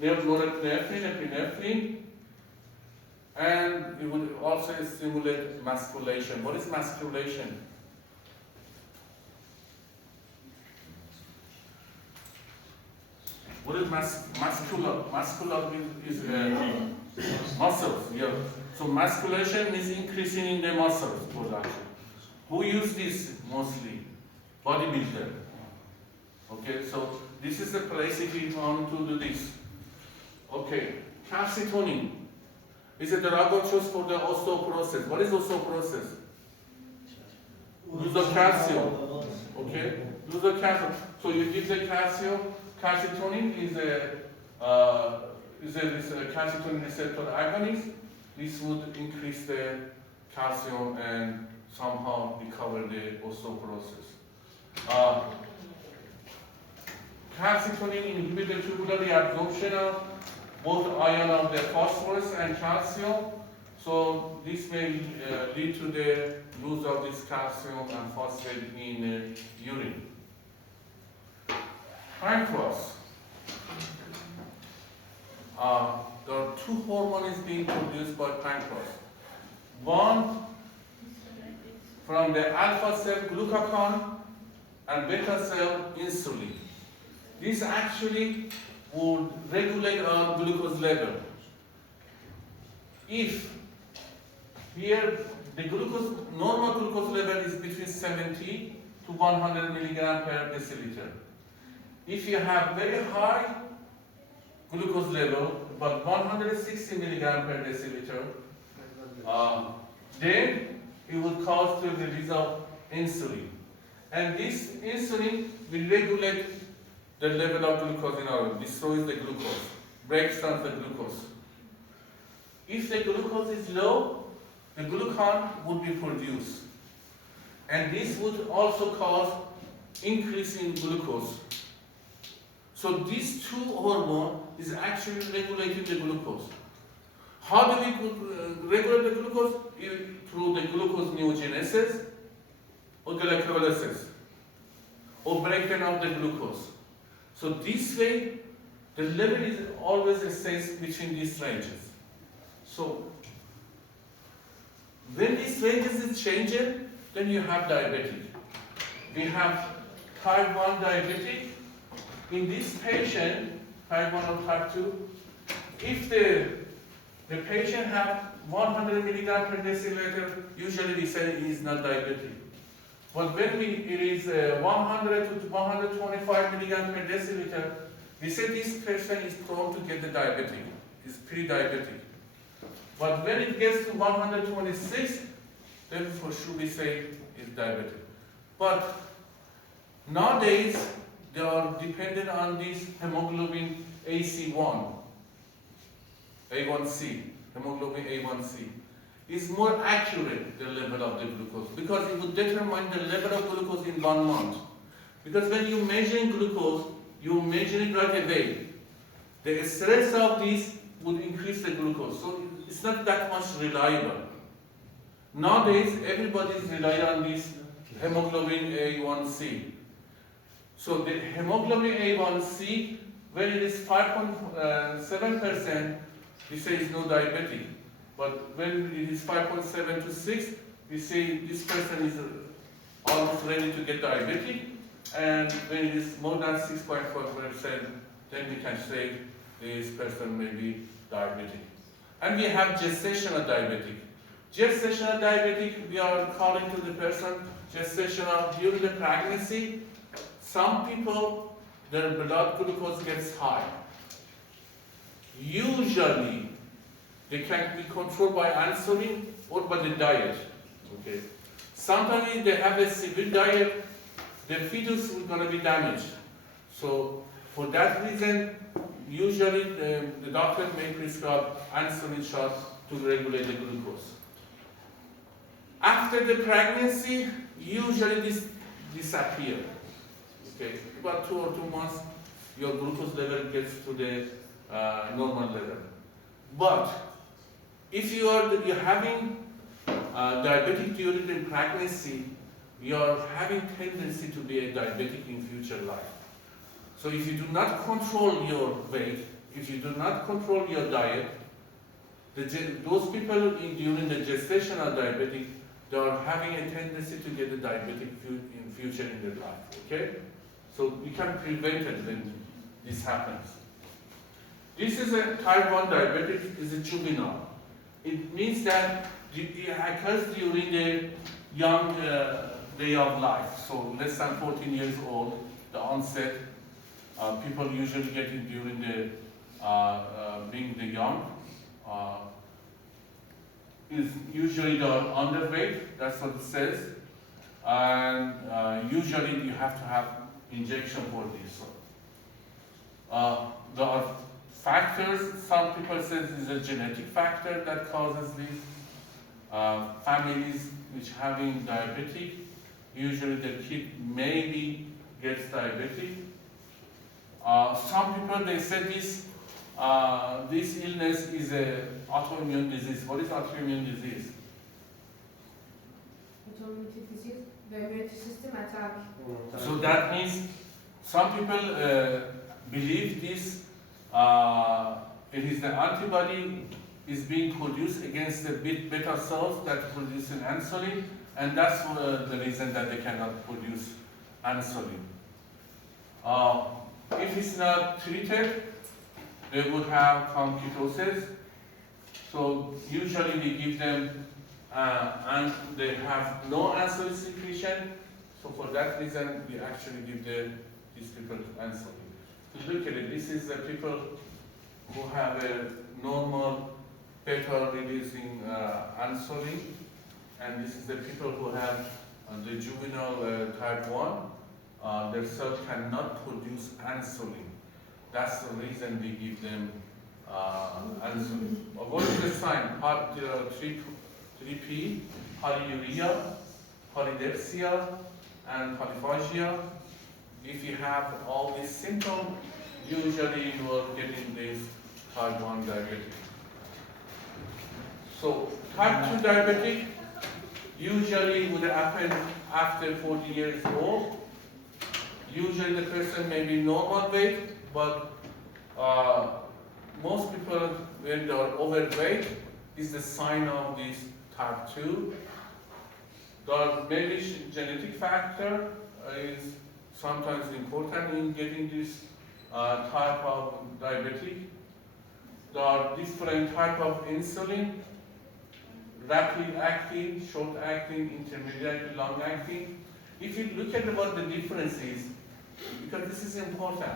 norepinephrine, epinephrine. And it would also stimulate masculation. What is masculation? What is muscular? Muscular is muscles. Yeah. So masculation is increasing in the muscles production. Who use this mostly? Bodybuilder. Okay. So this is the place if you want to do this. Okay. Calcitonin. Is a drug of choice for the osteoporosis. What is osteoporosis? Lose of calcium. Okay? Lose of calcium. So you give the calcium. Calcitonin is a calcitonin receptor agonist. This would increase the calcium and somehow recover the osteoporosis. Calcitonin inhibits the tubular reabsorption of both ion of the phosphorus and calcium, so this may lead to the loss of this calcium and phosphate in urine. Pancreas. There are two hormones being produced by pancreas. One from the alpha cell glucagon and beta cell insulin. This actually would regulate our glucose level. If here the normal glucose level is between 70 to 100 milligram per deciliter. If you have very high glucose level, about 160 milligram per deciliter, then it would cause the release of insulin. And this insulin will regulate the level of glucose in our body, destroys the glucose, breaks down the glucose. If the glucose is low, the glucagon would be produced. And this would also cause increase in glucose. So these two hormones is actually regulating the glucose. How do we regulate the glucose? Through the glucose neogenesis or glycolysis or breakdown of the glucose. So this way, the level is always stays between these ranges. So when these ranges is changing, then you have diabetes. We have type 1 diabetic, in this patient, type 1 or type 2, if the patient have 100 milligram per deciliter, usually we say he is not diabetic. But when it is 100 to 125 milligram per deciliter, we say this person is prone to get the diabetic, is pre-diabetic. But when it gets to 126, then for sure we say is diabetic. But nowadays, they are dependent on this hemoglobin AC1, A1C, hemoglobin A1C. Is more accurate, the level of the glucose, because it would determine the level of glucose in 1 month. Because when you measure glucose, you measure it right away. The stress of this would increase the glucose, so it's not that much reliable. Nowadays, everybody is relying on this hemoglobin A1C. So the hemoglobin A1C, when it is 5.7%, we say it's no diabetic. But when it is 5.7 to 6, we say this person is almost ready to get diabetic. And when it is more than 6.4%, then we can say this person may be diabetic. And we have gestational diabetic. Gestational diabetic, we are calling to the person gestational during the pregnancy. Some people, their blood glucose gets high. Usually, they can be controlled by insulin or by the diet. Okay. Sometimes they have a severe diet, the fetus is going to be damaged. So for that reason, usually the doctor may prescribe insulin shots to regulate the glucose. After the pregnancy, usually this disappears. Okay. About 2 or 2 months, your glucose level gets to the normal level. But if you're having diabetic during the pregnancy, you are having tendency to be a diabetic in future life. So if you do not control your weight, if you do not control your diet, those people during the gestational diabetic, they are having a tendency to get a diabetic in future in their life. Okay, so we can prevent it when this happens. This is a type 1 diabetic, is a juvenile. It means that it occurs during the young day of life, so less than 14 years old, the onset. People usually get it during the being the young. Is usually the underweight, that's what it says, and usually you have to have injection for this. There are factors, some people say is a genetic factor that causes this. Families which having diabetic, usually their kid maybe gets diabetic. Some people, they say this illness is a autoimmune disease. What is autoimmune disease? Autoimmune disease, the immune system attack. So that means some people believe this, it is the antibody is being produced against the beta cells that produce an insulin, and that's the reason that they cannot produce insulin. If it's not treated, they would have ketosis. So usually we give them, and they have no insulin secretion. So for that reason, we actually give these people insulin. Look at it. This is the people who have a normal beta-releasing insulin, and this is the people who have the juvenile type 1. Their cells cannot produce insulin. That's the reason we give them insulin. What is the sign? 3P, polyuria, polydipsia, and polyphagia. If you have all these symptoms, usually you are getting this type 1 diabetic. So type 2 diabetic usually would happen after 40 years old. Usually the person may be normal weight, but most people, when they are overweight, is the sign of this type 2. The maybe genetic factor is sometimes important in getting this type of diabetic. There are different type of insulin, rapid acting, short acting, intermediate, long acting. If you look at what the difference is, because this is important.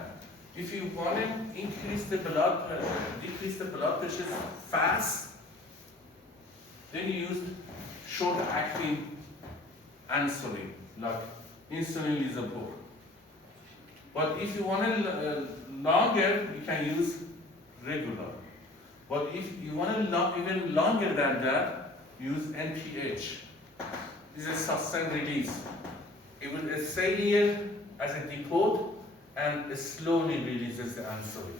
If you want to increase the decrease the blood pressure fast, then you use short acting insulin, like insulin lisopor. But if you want it longer, you can use regular. But if you want it even longer than that, use NPH. This is sustained release. It will stay here as a depot and it slowly releases the insulin.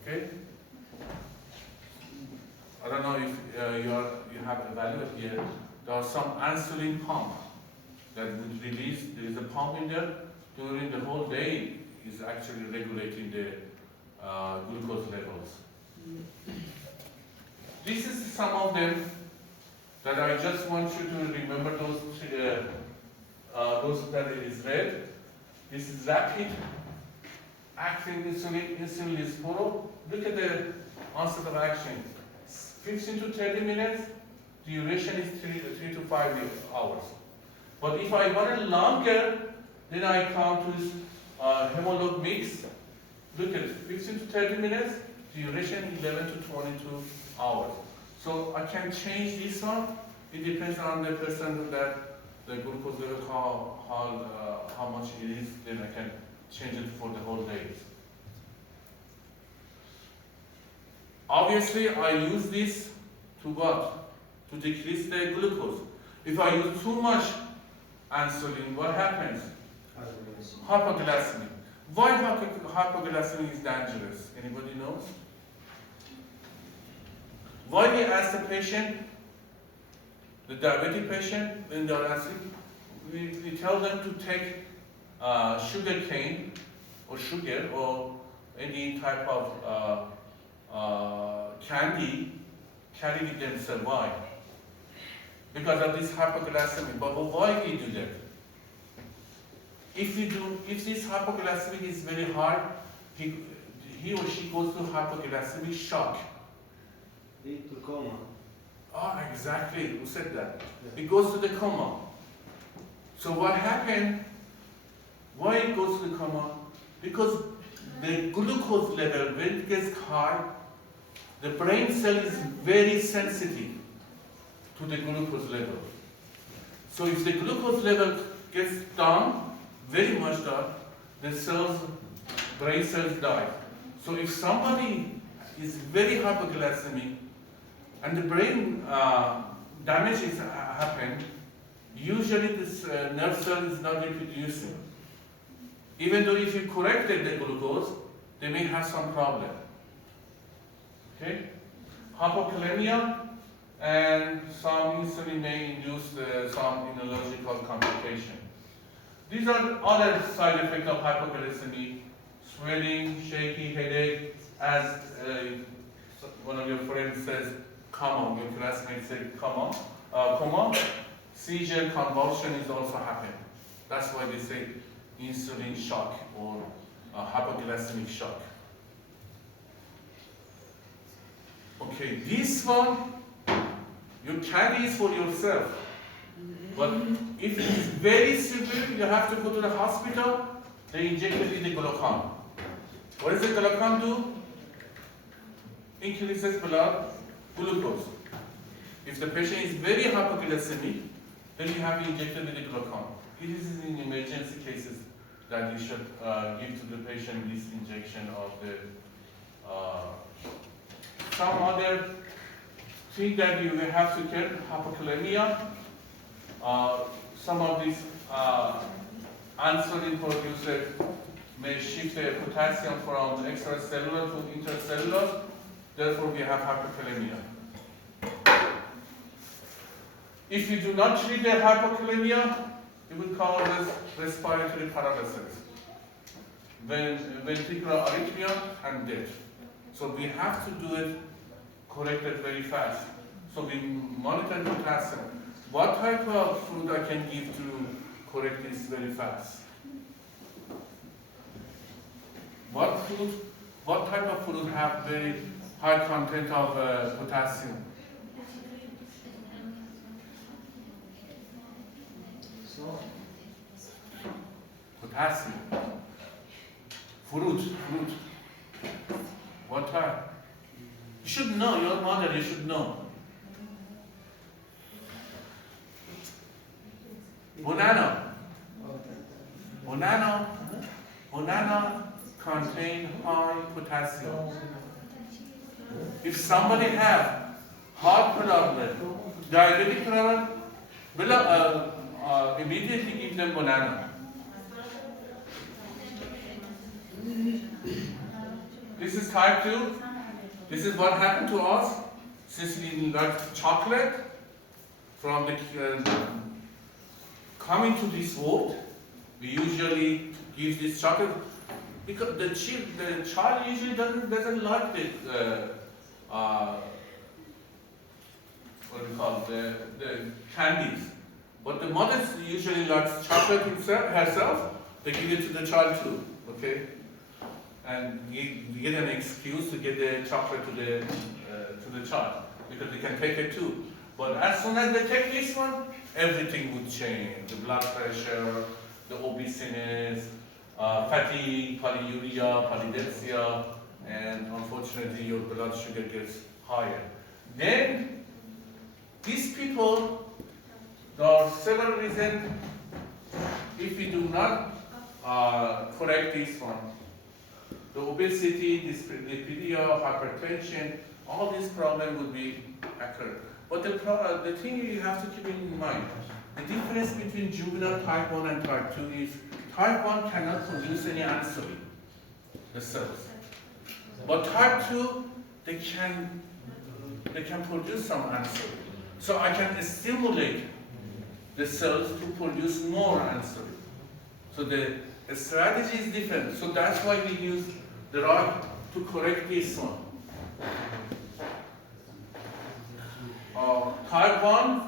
Okay? I don't know if you have a value here. There are some insulin pump that would release. There is a pump in there during the whole day. Is actually regulating the glucose levels. This is some of them that I just want you to remember those that it is red. This is rapid acting insulin lisopro. Look at the onset of action. 15 to 30 minutes, duration is 3 to 5 hours. But if I want it longer, then I come to homolog mix. Look at it, 15 to 30 minutes, duration 11 to 22 hours. So I can change this one. It depends on the person that the glucose level, how much it is, then I can change it for the whole day. Obviously, I use this to what? To decrease the glucose. If I use too much insulin, what happens? Hypoglycemia. Why hypoglycemia is dangerous? Anybody knows? Why we ask the patient, the diabetic patient, when they are asleep, we tell them to take sugar cane or sugar or any type of candy, carry with themselves. Why? Because of this hypoglycemia. But why we do that? If this hypoglycemic is very hard, he or she goes through hypoglycemic shock. Lead to coma. Oh, exactly. Who said that? It goes to the coma. So what happened? Why it goes to the coma? Because the glucose level, when it gets high, the brain cell is very sensitive to the glucose level. So if the glucose level gets down, very much down, the cells, brain cells die. So if somebody is very hypoglycemic and the brain damage is happened, usually this nerve cell is not reproducing. Even though if you corrected the glucose, they may have some problem. Okay? Hypokalemia and some insulin may induce some immunological complication. These are other side effects of hypoglycemia: swelling, shaky, headache, as one of your friends says, coma, your classmate said coma, seizure, convulsion is also happening. That's why they say insulin shock or hypoglycemic shock. Okay, this one, you carry it for yourself. But if it is very severe, you have to go to the hospital, they inject it with the glucagon. What does the glucagon do? Increases blood glucose. If the patient is very hypoglycemic, then you have to inject it with the glucagon. It is in emergency cases that you should give to the patient this injection of the some other thing that you will have to care, hypokalemia. Some of these insulin producers may shift the potassium from extracellular to intercellular. Therefore, we have hypokalemia. If you do not treat the hypokalemia, it will cause respiratory paralysis, ventricular arrhythmia, and death. So we have to do it, correct it very fast. So we monitor potassium. What type of food I can give to correct this very fast? What type of fruit have very high content of potassium? So, Potassium. Fruit. What type? You should know, your mother, you should know. Banana. Banana contain high potassium. If somebody have heart problem, diabetic problem, immediately give them banana. This is type 2. This is what happened to us. Since we like chocolate, from the coming to this world, we usually give this chocolate because the child usually doesn't like the what we call the candies. But the mother usually likes chocolate herself. They give it to the child too. Okay. And we get an excuse to get the chocolate to the child because they can take it too. But as soon as they take this one, everything would change. The blood pressure, the obesity, fatty, polyuria, polydipsia, and unfortunately your blood sugar gets higher. Then these people, there are several reasons. If we do not correct this one, the obesity, dyslipidemia, hypertension, all these problems would be occur. But the thing you have to keep in mind, the difference between juvenile type 1 and type 2 is type 1 cannot produce any insulin, the cells. But type 2, they can produce some insulin. So I can stimulate the cells to produce more insulin. So the strategy is different. So that's why we use the drug to correct this one. Type 1,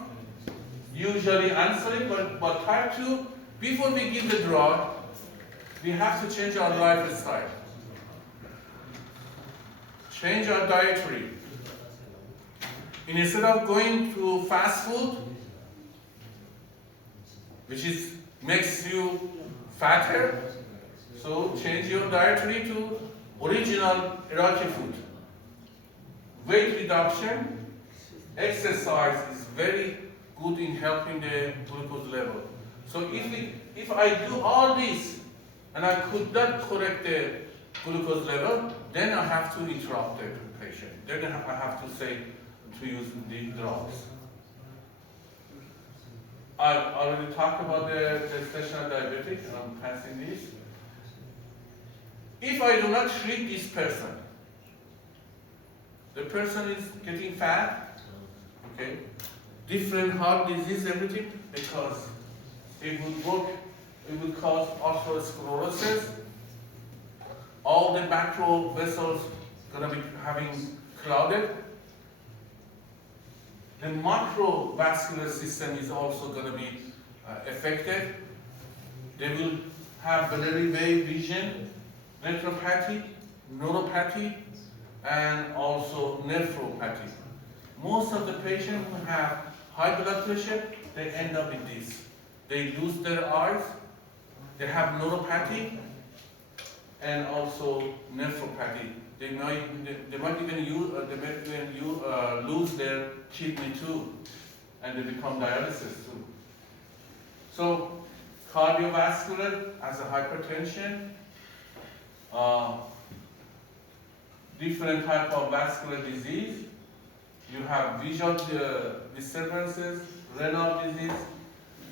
usually insulin, but type 2, before we give the drug, we have to change our lifestyle. Change our dietary. Instead of going to fast food, which makes you fatter, so change your dietary to original Iraqi food. Weight reduction, exercise is very good in helping the glucose level. So if I do all this and I could not correct the glucose level, then I have to interrupt the patient. Then I have to say to use the drugs. I already talked about the gestational diabetic. I'm passing this. If I do not treat this person, the person is getting fat, okay, different heart disease, everything, because it would cause atherosclerosis. All the macro vessels gonna be having clouded. The macrovascular system is also going to be affected. They will have blurry vision, nephropathy, neuropathy, and also nephropathy. Most of the patients who have high blood pressure, they end up with this. They lose their eyes, they have neuropathy, and also nephropathy. They might even lose their kidney too, and they become dialysis too. So cardiovascular as a hypertension, different type of vascular disease. You have visual disturbances, renal disease,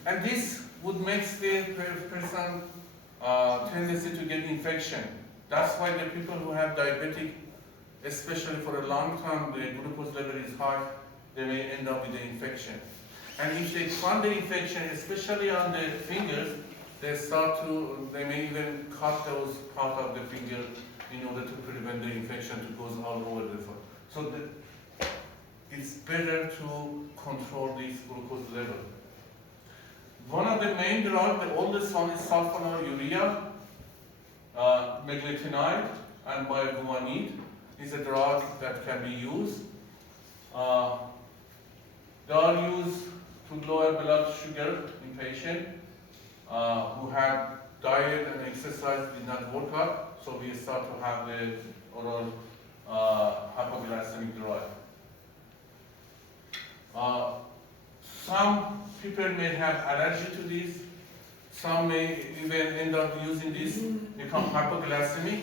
and this would make the person tendency to get infection. That's why the people who have diabetic, especially for a long time, the glucose level is high, they may end up with the infection. And if they find the infection, especially on the fingers, they may even cut those part of the finger in order to prevent the infection to go all over the foot. So it's better to control this glucose level. One of the main drugs, the oldest one, is sulfonylurea. Meglitinide and bioguanide is a drug that can be used. They are used to lower blood sugar in patients who have diet and exercise did not work out, so we start to have the oral hypoglycemic drug. Some people may have allergy to this. Some may even end up using this, become hypoglycemic.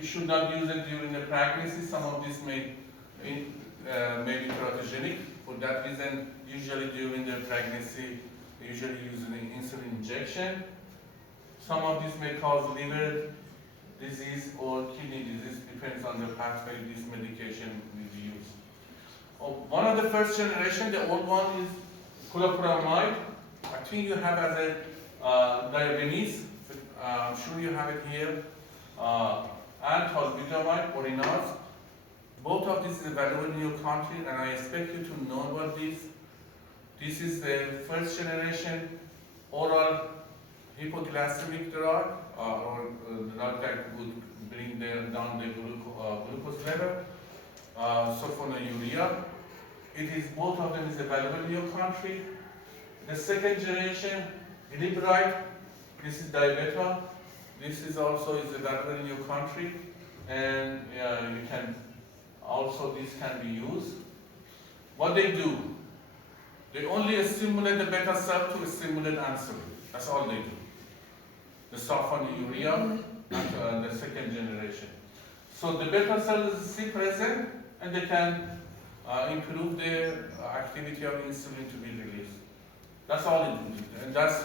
You should not use it during the pregnancy. Some of this may be teratogenic. For that reason, usually during the pregnancy, they usually use an insulin injection. Some of this may cause liver disease or kidney disease, depends on the pathway this medication is used. One of the first generation, the old one is chlorpramide. I think you have as a diabetes. I'm sure you have it here. And talbutamide, Orinas. Both of these is available in your country, and I expect you to know about this. This is the first generation oral hypoglycemic drug, or drug that would bring down the glucose level, sulfonylurea. It is, both of them is available in your country. The second generation, Elibrite, this is diabeta. This is also is available in your country, and you can also, this can be used. What they do, they only stimulate the beta cell to stimulate insulin. That's all they do. The sulfonylurea and the second generation. So the beta cell is still present, and they can improve the activity of insulin to be released. That's all it do. And that's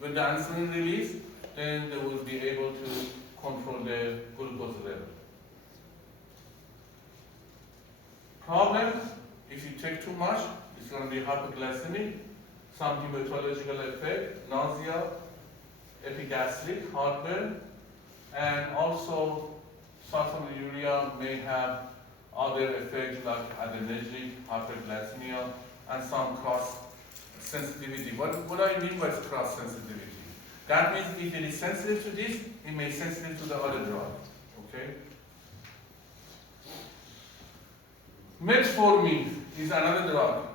when the insulin release, then they will be able to control the glucose level. Problem, if you take too much, it's going to be hypoglycemic, some hematological effect, nausea, epigastric, heartburn, and also sulfonylurea may have other effects like adrenergic, hyperglycemia, and some cross sensitivity. What do I mean by cross sensitivity? That means if it is sensitive to this, it may be sensitive to the other drug. Okay? Metformin is another drug.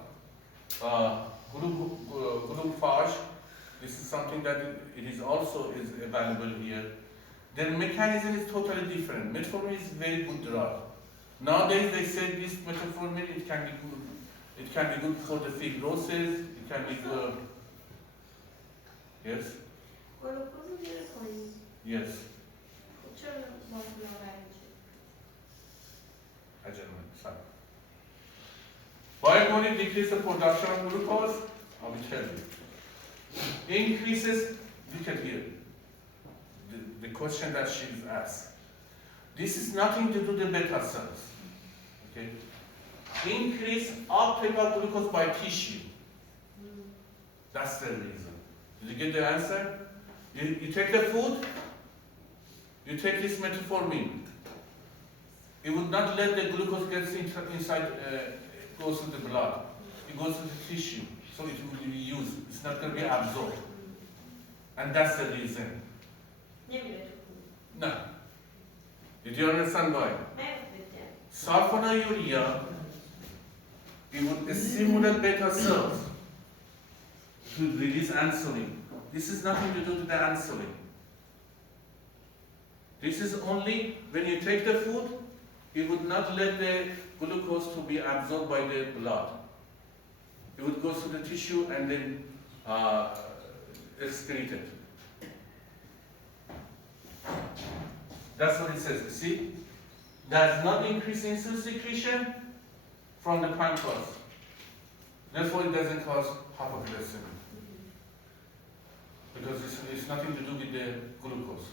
Glucophage. This is something that it is also is available here. The mechanism is totally different. Metformin is a very good drug. Nowadays they say this metformin, it can be good. It can be good for the fibrosis. It can be good. Yes. Yes. Bioguanide decreases the production of glucose. I will tell you. Increases. Look at here. The question that she's asked. This is nothing to do with the beta cells. Okay. Increase uptake of glucose by tissue. That's the reason. Did you get the answer? You take the food, you take this metformin. It would not let the glucose get inside, goes to the blood. It goes to the tissue, so it will be used. It's not going to be absorbed. And that's the reason. No. Did you understand why? Sulfonylurea, it would stimulate beta cells to release insulin. This is nothing to do with the insulin. This is only when you take the food, it would not let the glucose to be absorbed by the blood. It would go to the tissue and then excreted. That's what it says. You see? Does not increase insulin secretion from the pancreas. Therefore, it doesn't cause hypoglycemia. Because it's nothing to do with the glucose.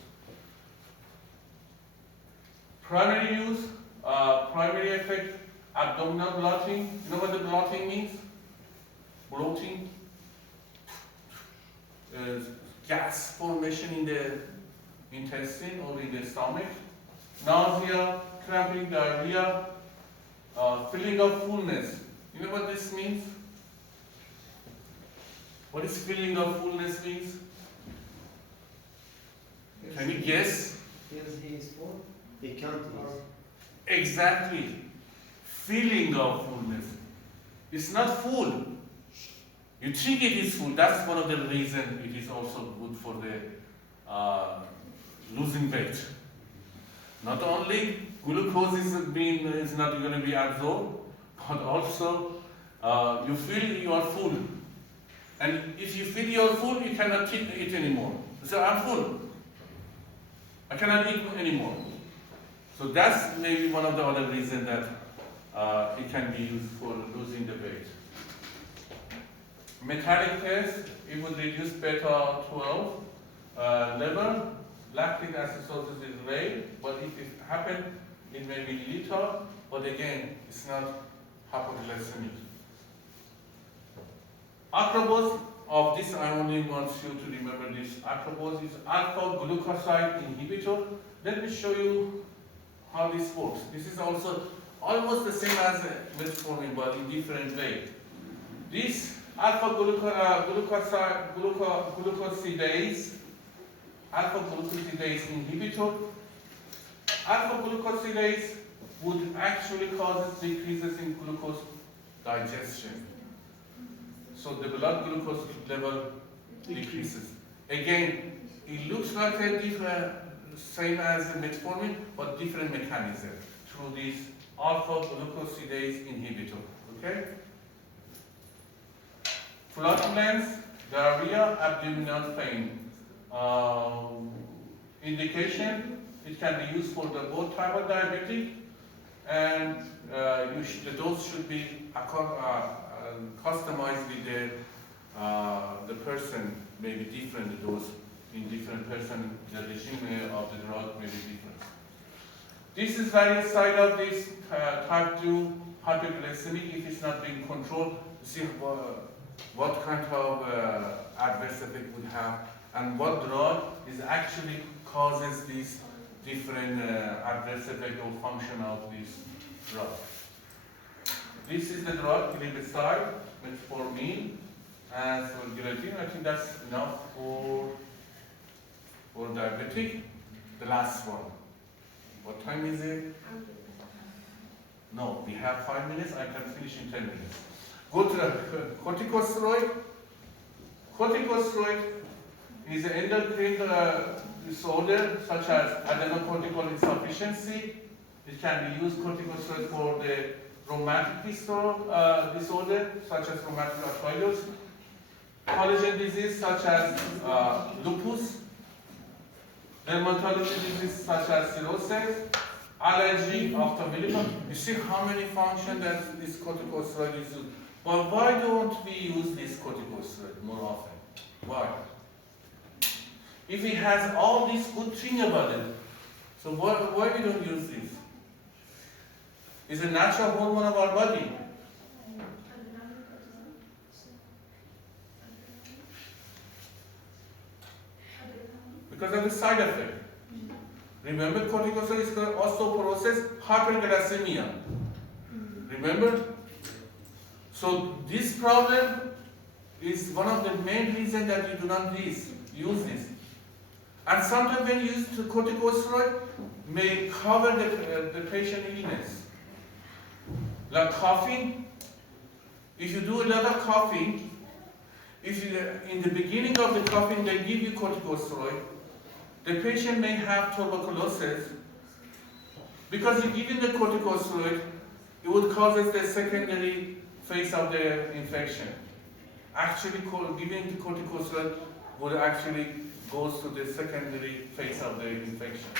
Primary use, primary effect, abdominal bloating. You know what the bloating means? Bloating. Gas formation in the intestine or in the stomach. Nausea, cramping, diarrhea, feeling of fullness. You know what this means? What is feeling of fullness means? Can you guess? Feels he is full. He can't eat. Exactly. Feeling of fullness. It's not full. You think it is full. That's one of the reasons it is also good for the losing weight. Not only glucose is not going to be absorbed, but also you feel you are full. And if you feel you are full, you cannot eat anymore. So I'm full. I cannot eat anymore. So that's maybe one of the other reasons that it can be used for losing the weight. Metabolic test, it would reduce beta 12 level. Lactic acid sources is rare, but if it happens, it may be lethal, but again, it's not hypoglycemic. Acrobose of this, I only want you to remember this. Acrobose is alpha glucoside inhibitor. Let me show you how this works. This is also almost the same as metformin, but in different way. This alpha glucosidase inhibitor. Alpha glucosidase would actually cause decreases in glucose digestion. So the blood glucose level decreases. Again, it looks like a different, same as metformin, but different mechanism through this alpha glucosidase inhibitor. Okay? Flatulence, diarrhea, abdominal pain. Indication, it can be used for the both type of diabetic, and the dose should be customized with the person, may be different dose in different person, the regime of the drug may be different. This is various side of this type 2 hyperglycemic if it's not being controlled. See what kind of adverse effect would have and what drug is actually causes this different adverse effect or function of this drug. This is the drug, glipizide, metformin, and gelatin. I think that's enough for diabetic. The last one. What time is it? No, we have 5 minutes. I can finish in 10 minutes. Go to the corticosteroid. Corticosteroid is an endocrine disorder such as adrenocortical insufficiency. It can be used corticosteroid for the rheumatic disorder such as rheumatoid arthritis, collagen disease such as lupus, dermatology disease such as cirrhosis, allergy, ophthalmology. You see how many functions that this corticosteroid is used. But why don't we use this corticosteroid more often? Why? If it has all these good things about it, so why we don't use this? It's a natural hormone of our body. Because of the side effect. Remember, corticosteroid is osteoporosis, hyperglycemia. Remember? So this problem is one of the main reasons that you do not use this. And sometimes when you use corticosteroid, may cover the patient illness. Like coughing, if you do a lot of coughing, if you, in the beginning of the coughing they give you corticosteroid, the patient may have tuberculosis. Because you give him the corticosteroid, it would cause the secondary phase of the infection. Actually, giving the corticosteroid would actually goes to the secondary phase of the infection.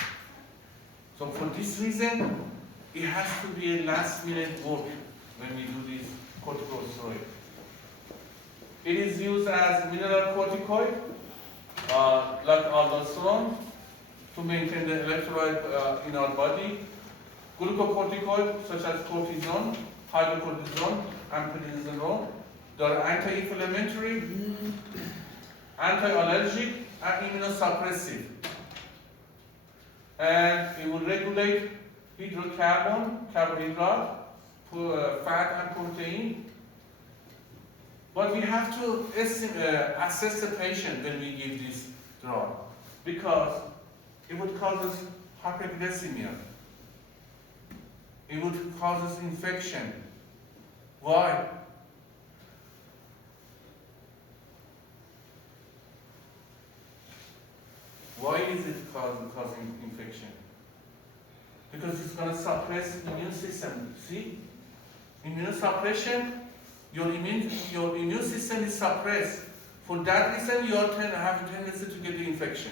So for this reason, it has to be a last minute work when we do this corticosteroid. It is used as mineral corticoid, like aldosterone, to maintain the electrolyte in our body. Glucocorticoid, such as cortisone, hydrocortisone, and prednisolone. They are anti-inflammatory, anti-allergic, and immunosuppressive. And it will regulate hydrocarbon, carbohydrate, fat, and protein. But we have to assess the patient when we give this drug, because It would cause us hyperglycemia. It would cause us infection. Why? Why is it causing infection? Because it's going to suppress the immune system. See? Immunosuppression, your immune system is suppressed. For that reason, you have a tendency to get the infection.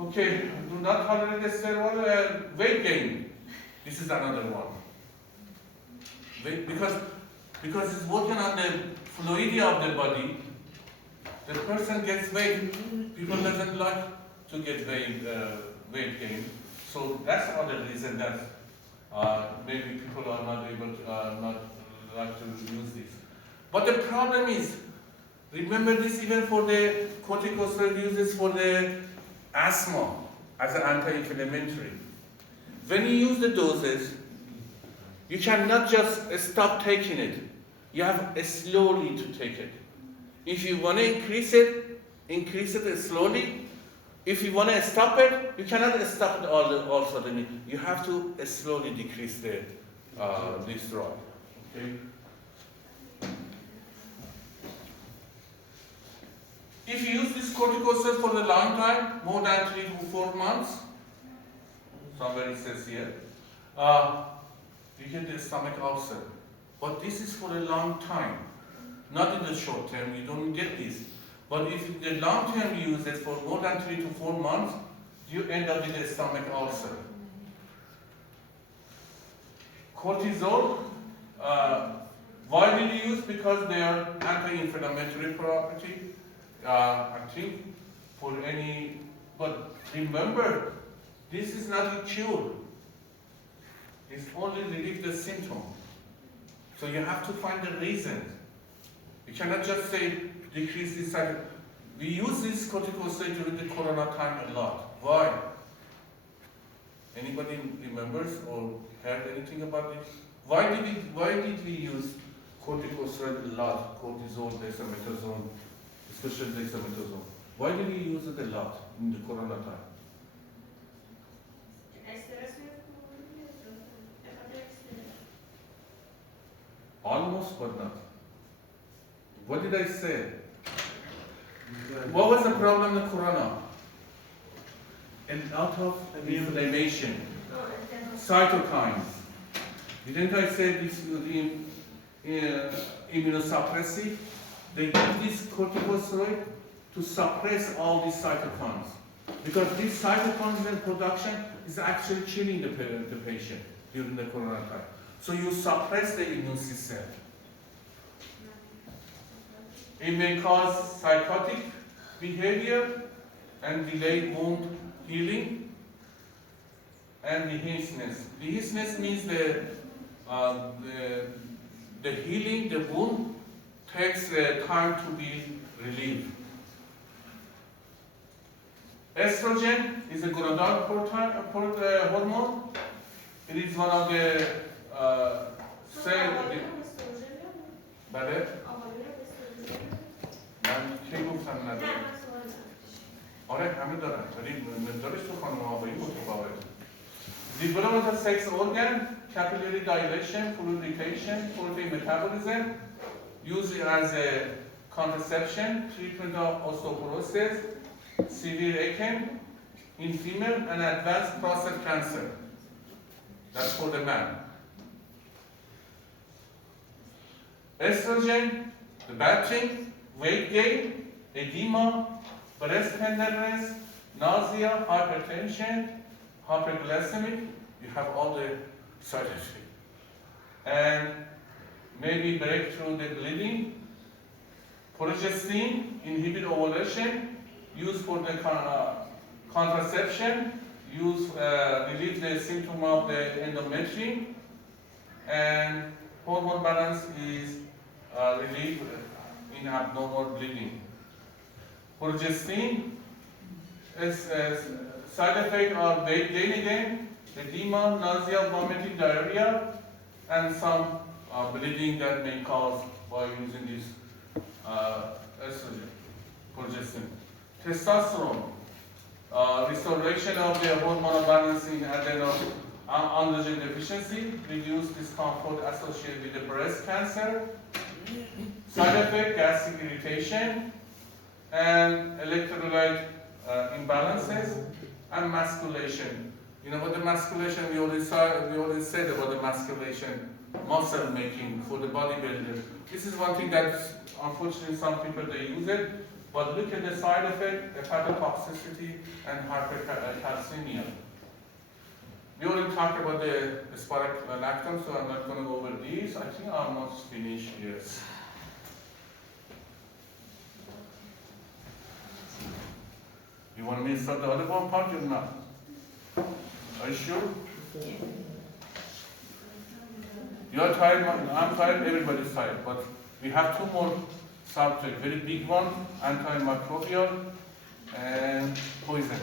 Okay, do not tolerate the steroid weight gain. This is another one. Because it's working on the fluidity of the body, the person gets weight. People doesn't like to get weight gain. So that's another reason that maybe people are not able to, not like to use this. But the problem is, remember this even for the corticosteroid uses for the asthma as an anti-inflammatory. When you use the doses, you cannot just stop taking it. You have slowly to take it. If you want to increase it slowly. If you want to stop it, you cannot stop it all suddenly. You have to slowly decrease the steroid. Okay. If you use this corticosteroid for a long time, more than 3 to 4 months, somewhere it says here, you get the stomach ulcer. But this is for a long time, not in the short term. You don't get this. But if in the long term you use it for more than 3 to 4 months, you end up with a stomach ulcer. Cortisol, why did you use? Because they are anti-inflammatory property. I think for any, but remember, this is not a cure. It's only relieve the symptom. So you have to find the reason. You cannot just say decrease this cycle. We use this corticosteroid during the corona time a lot. Why? Anybody remembers or heard anything about this? Why did we use corticosteroid a lot? Cortisol, dexamethasone, especially dexamethasone. Why did we use it a lot in the corona time? Almost, but not. What did I say? What was the problem in corona? A lot of inflammation, cytokines. Didn't I say this immunosuppressive? They give this corticosteroid to suppress all these cytokines. Because this cytokine production is actually killing the patient during the corona time. So you suppress the immune system. It may cause psychotic behavior and delay wound healing and dehiscence. Dehiscence means the healing, the wound takes time to be relieved. Estrogen is a gonadal hormone. It is one of the بله من کی گفتم نداره آره همه دارن ولی مقدارش تو خانم آقایی متفاوت. Development of sex organ, capillary dilation, fluidification, protein metabolism, used as a contraception, treatment of osteoporosis, severe acne in female, and advanced prostate cancer. That's for the man. Estrogen, the bad thing, weight gain, edema, breast tenderness, nausea, hypertension, hyperglycemic, you have all the side effects. And maybe breakthrough the bleeding. Progestin, inhibit ovulation, used for the contraception, relieve the symptom of the endometrium, and hormone balance is relieved in abnormal bleeding. Progestin is side effect of weight gain again, edema, nausea, vomiting, diarrhea, and some bleeding that may cause by using this estrogen, progestin. testosterone, restoration of the hormonal balancing and then of androgen deficiency, reduce discomfort associated with the breast cancer, side effect, gastric irritation, and electrolyte imbalances, and masculation. You know what the masculation, we already said about the masculation, muscle making for the bodybuilder. This is one thing that unfortunately some people they use it, but look at the side effect, hepatotoxicity and hypercalcemia. We already talked about the spironolactone, so I'm not going to go over these. I think I'm almost finished, yes. You want me to start the other one part or not? Are you sure? You are tired, I'm tired, everybody's tired, but we have two more subjects, very big one, antimicrobial and poison.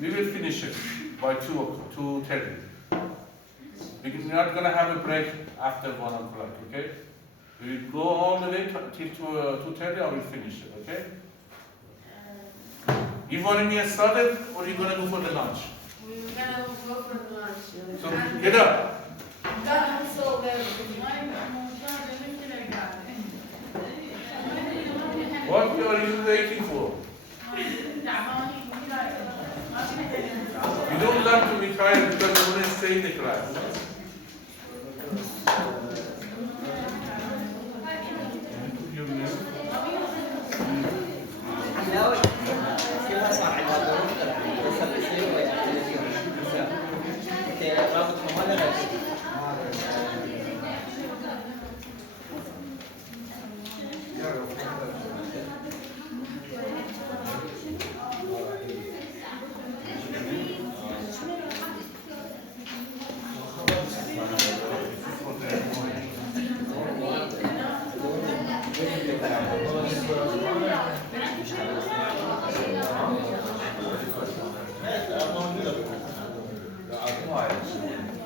We will finish it by 2:30. We're not going to have a break after 1 o'clock, okay? We will go all the way till 2:30, I will finish it, okay? You want me to start it, or are you going to go for the lunch? We're gonna go for the lunch. So, get up. I'm so very. What are you waiting for? You don't learn to be tired because you want to stay in the class. كلها صار على ظروف وصل يصير ويعتمد انت رابطهم ولا لا؟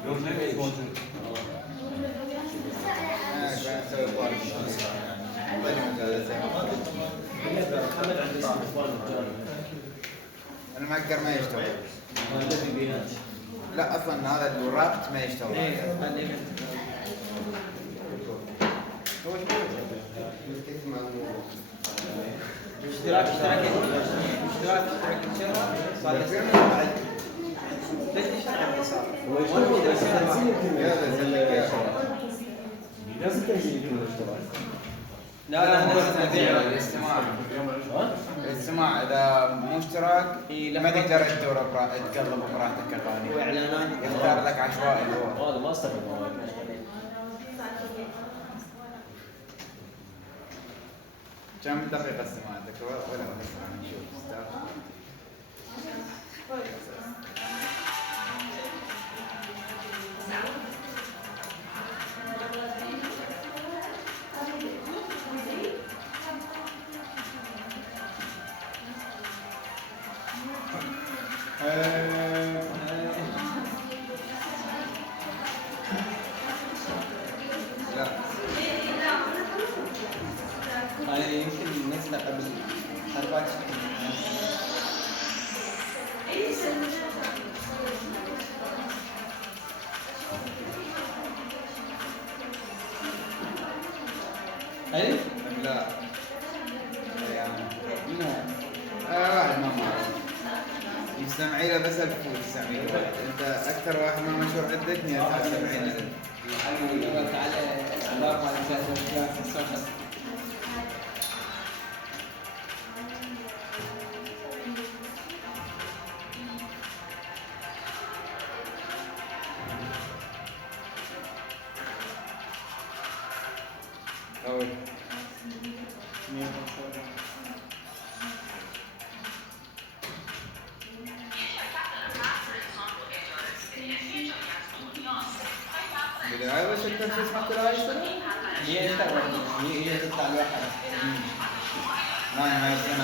Your name is going المعقر ما يشتغل. لا اصلا هذا الرابط ما يشتغل. اشتراك الشهر صار ليش تشتغل صار؟ لا الاستماع اذا مو اشتراك ما تقدر تدور تقلب براحتك اغاني واعلانات يختار لك عشوائي هو. هذا ما استفدنا. كم دقيقة استماعتك ولا نشوف أنا يمكن نسخة قبل 4 ألف؟ لا واحد ما معروف يستمعي له بس الفول يستمعي له انت اكثر واحد ما مشهور عندك 179,000. تعالى اختبار مع الجهاز. بداية بس التنفيذ حتى لا يشتغل؟ هي تطلع لوحدها. ما يصير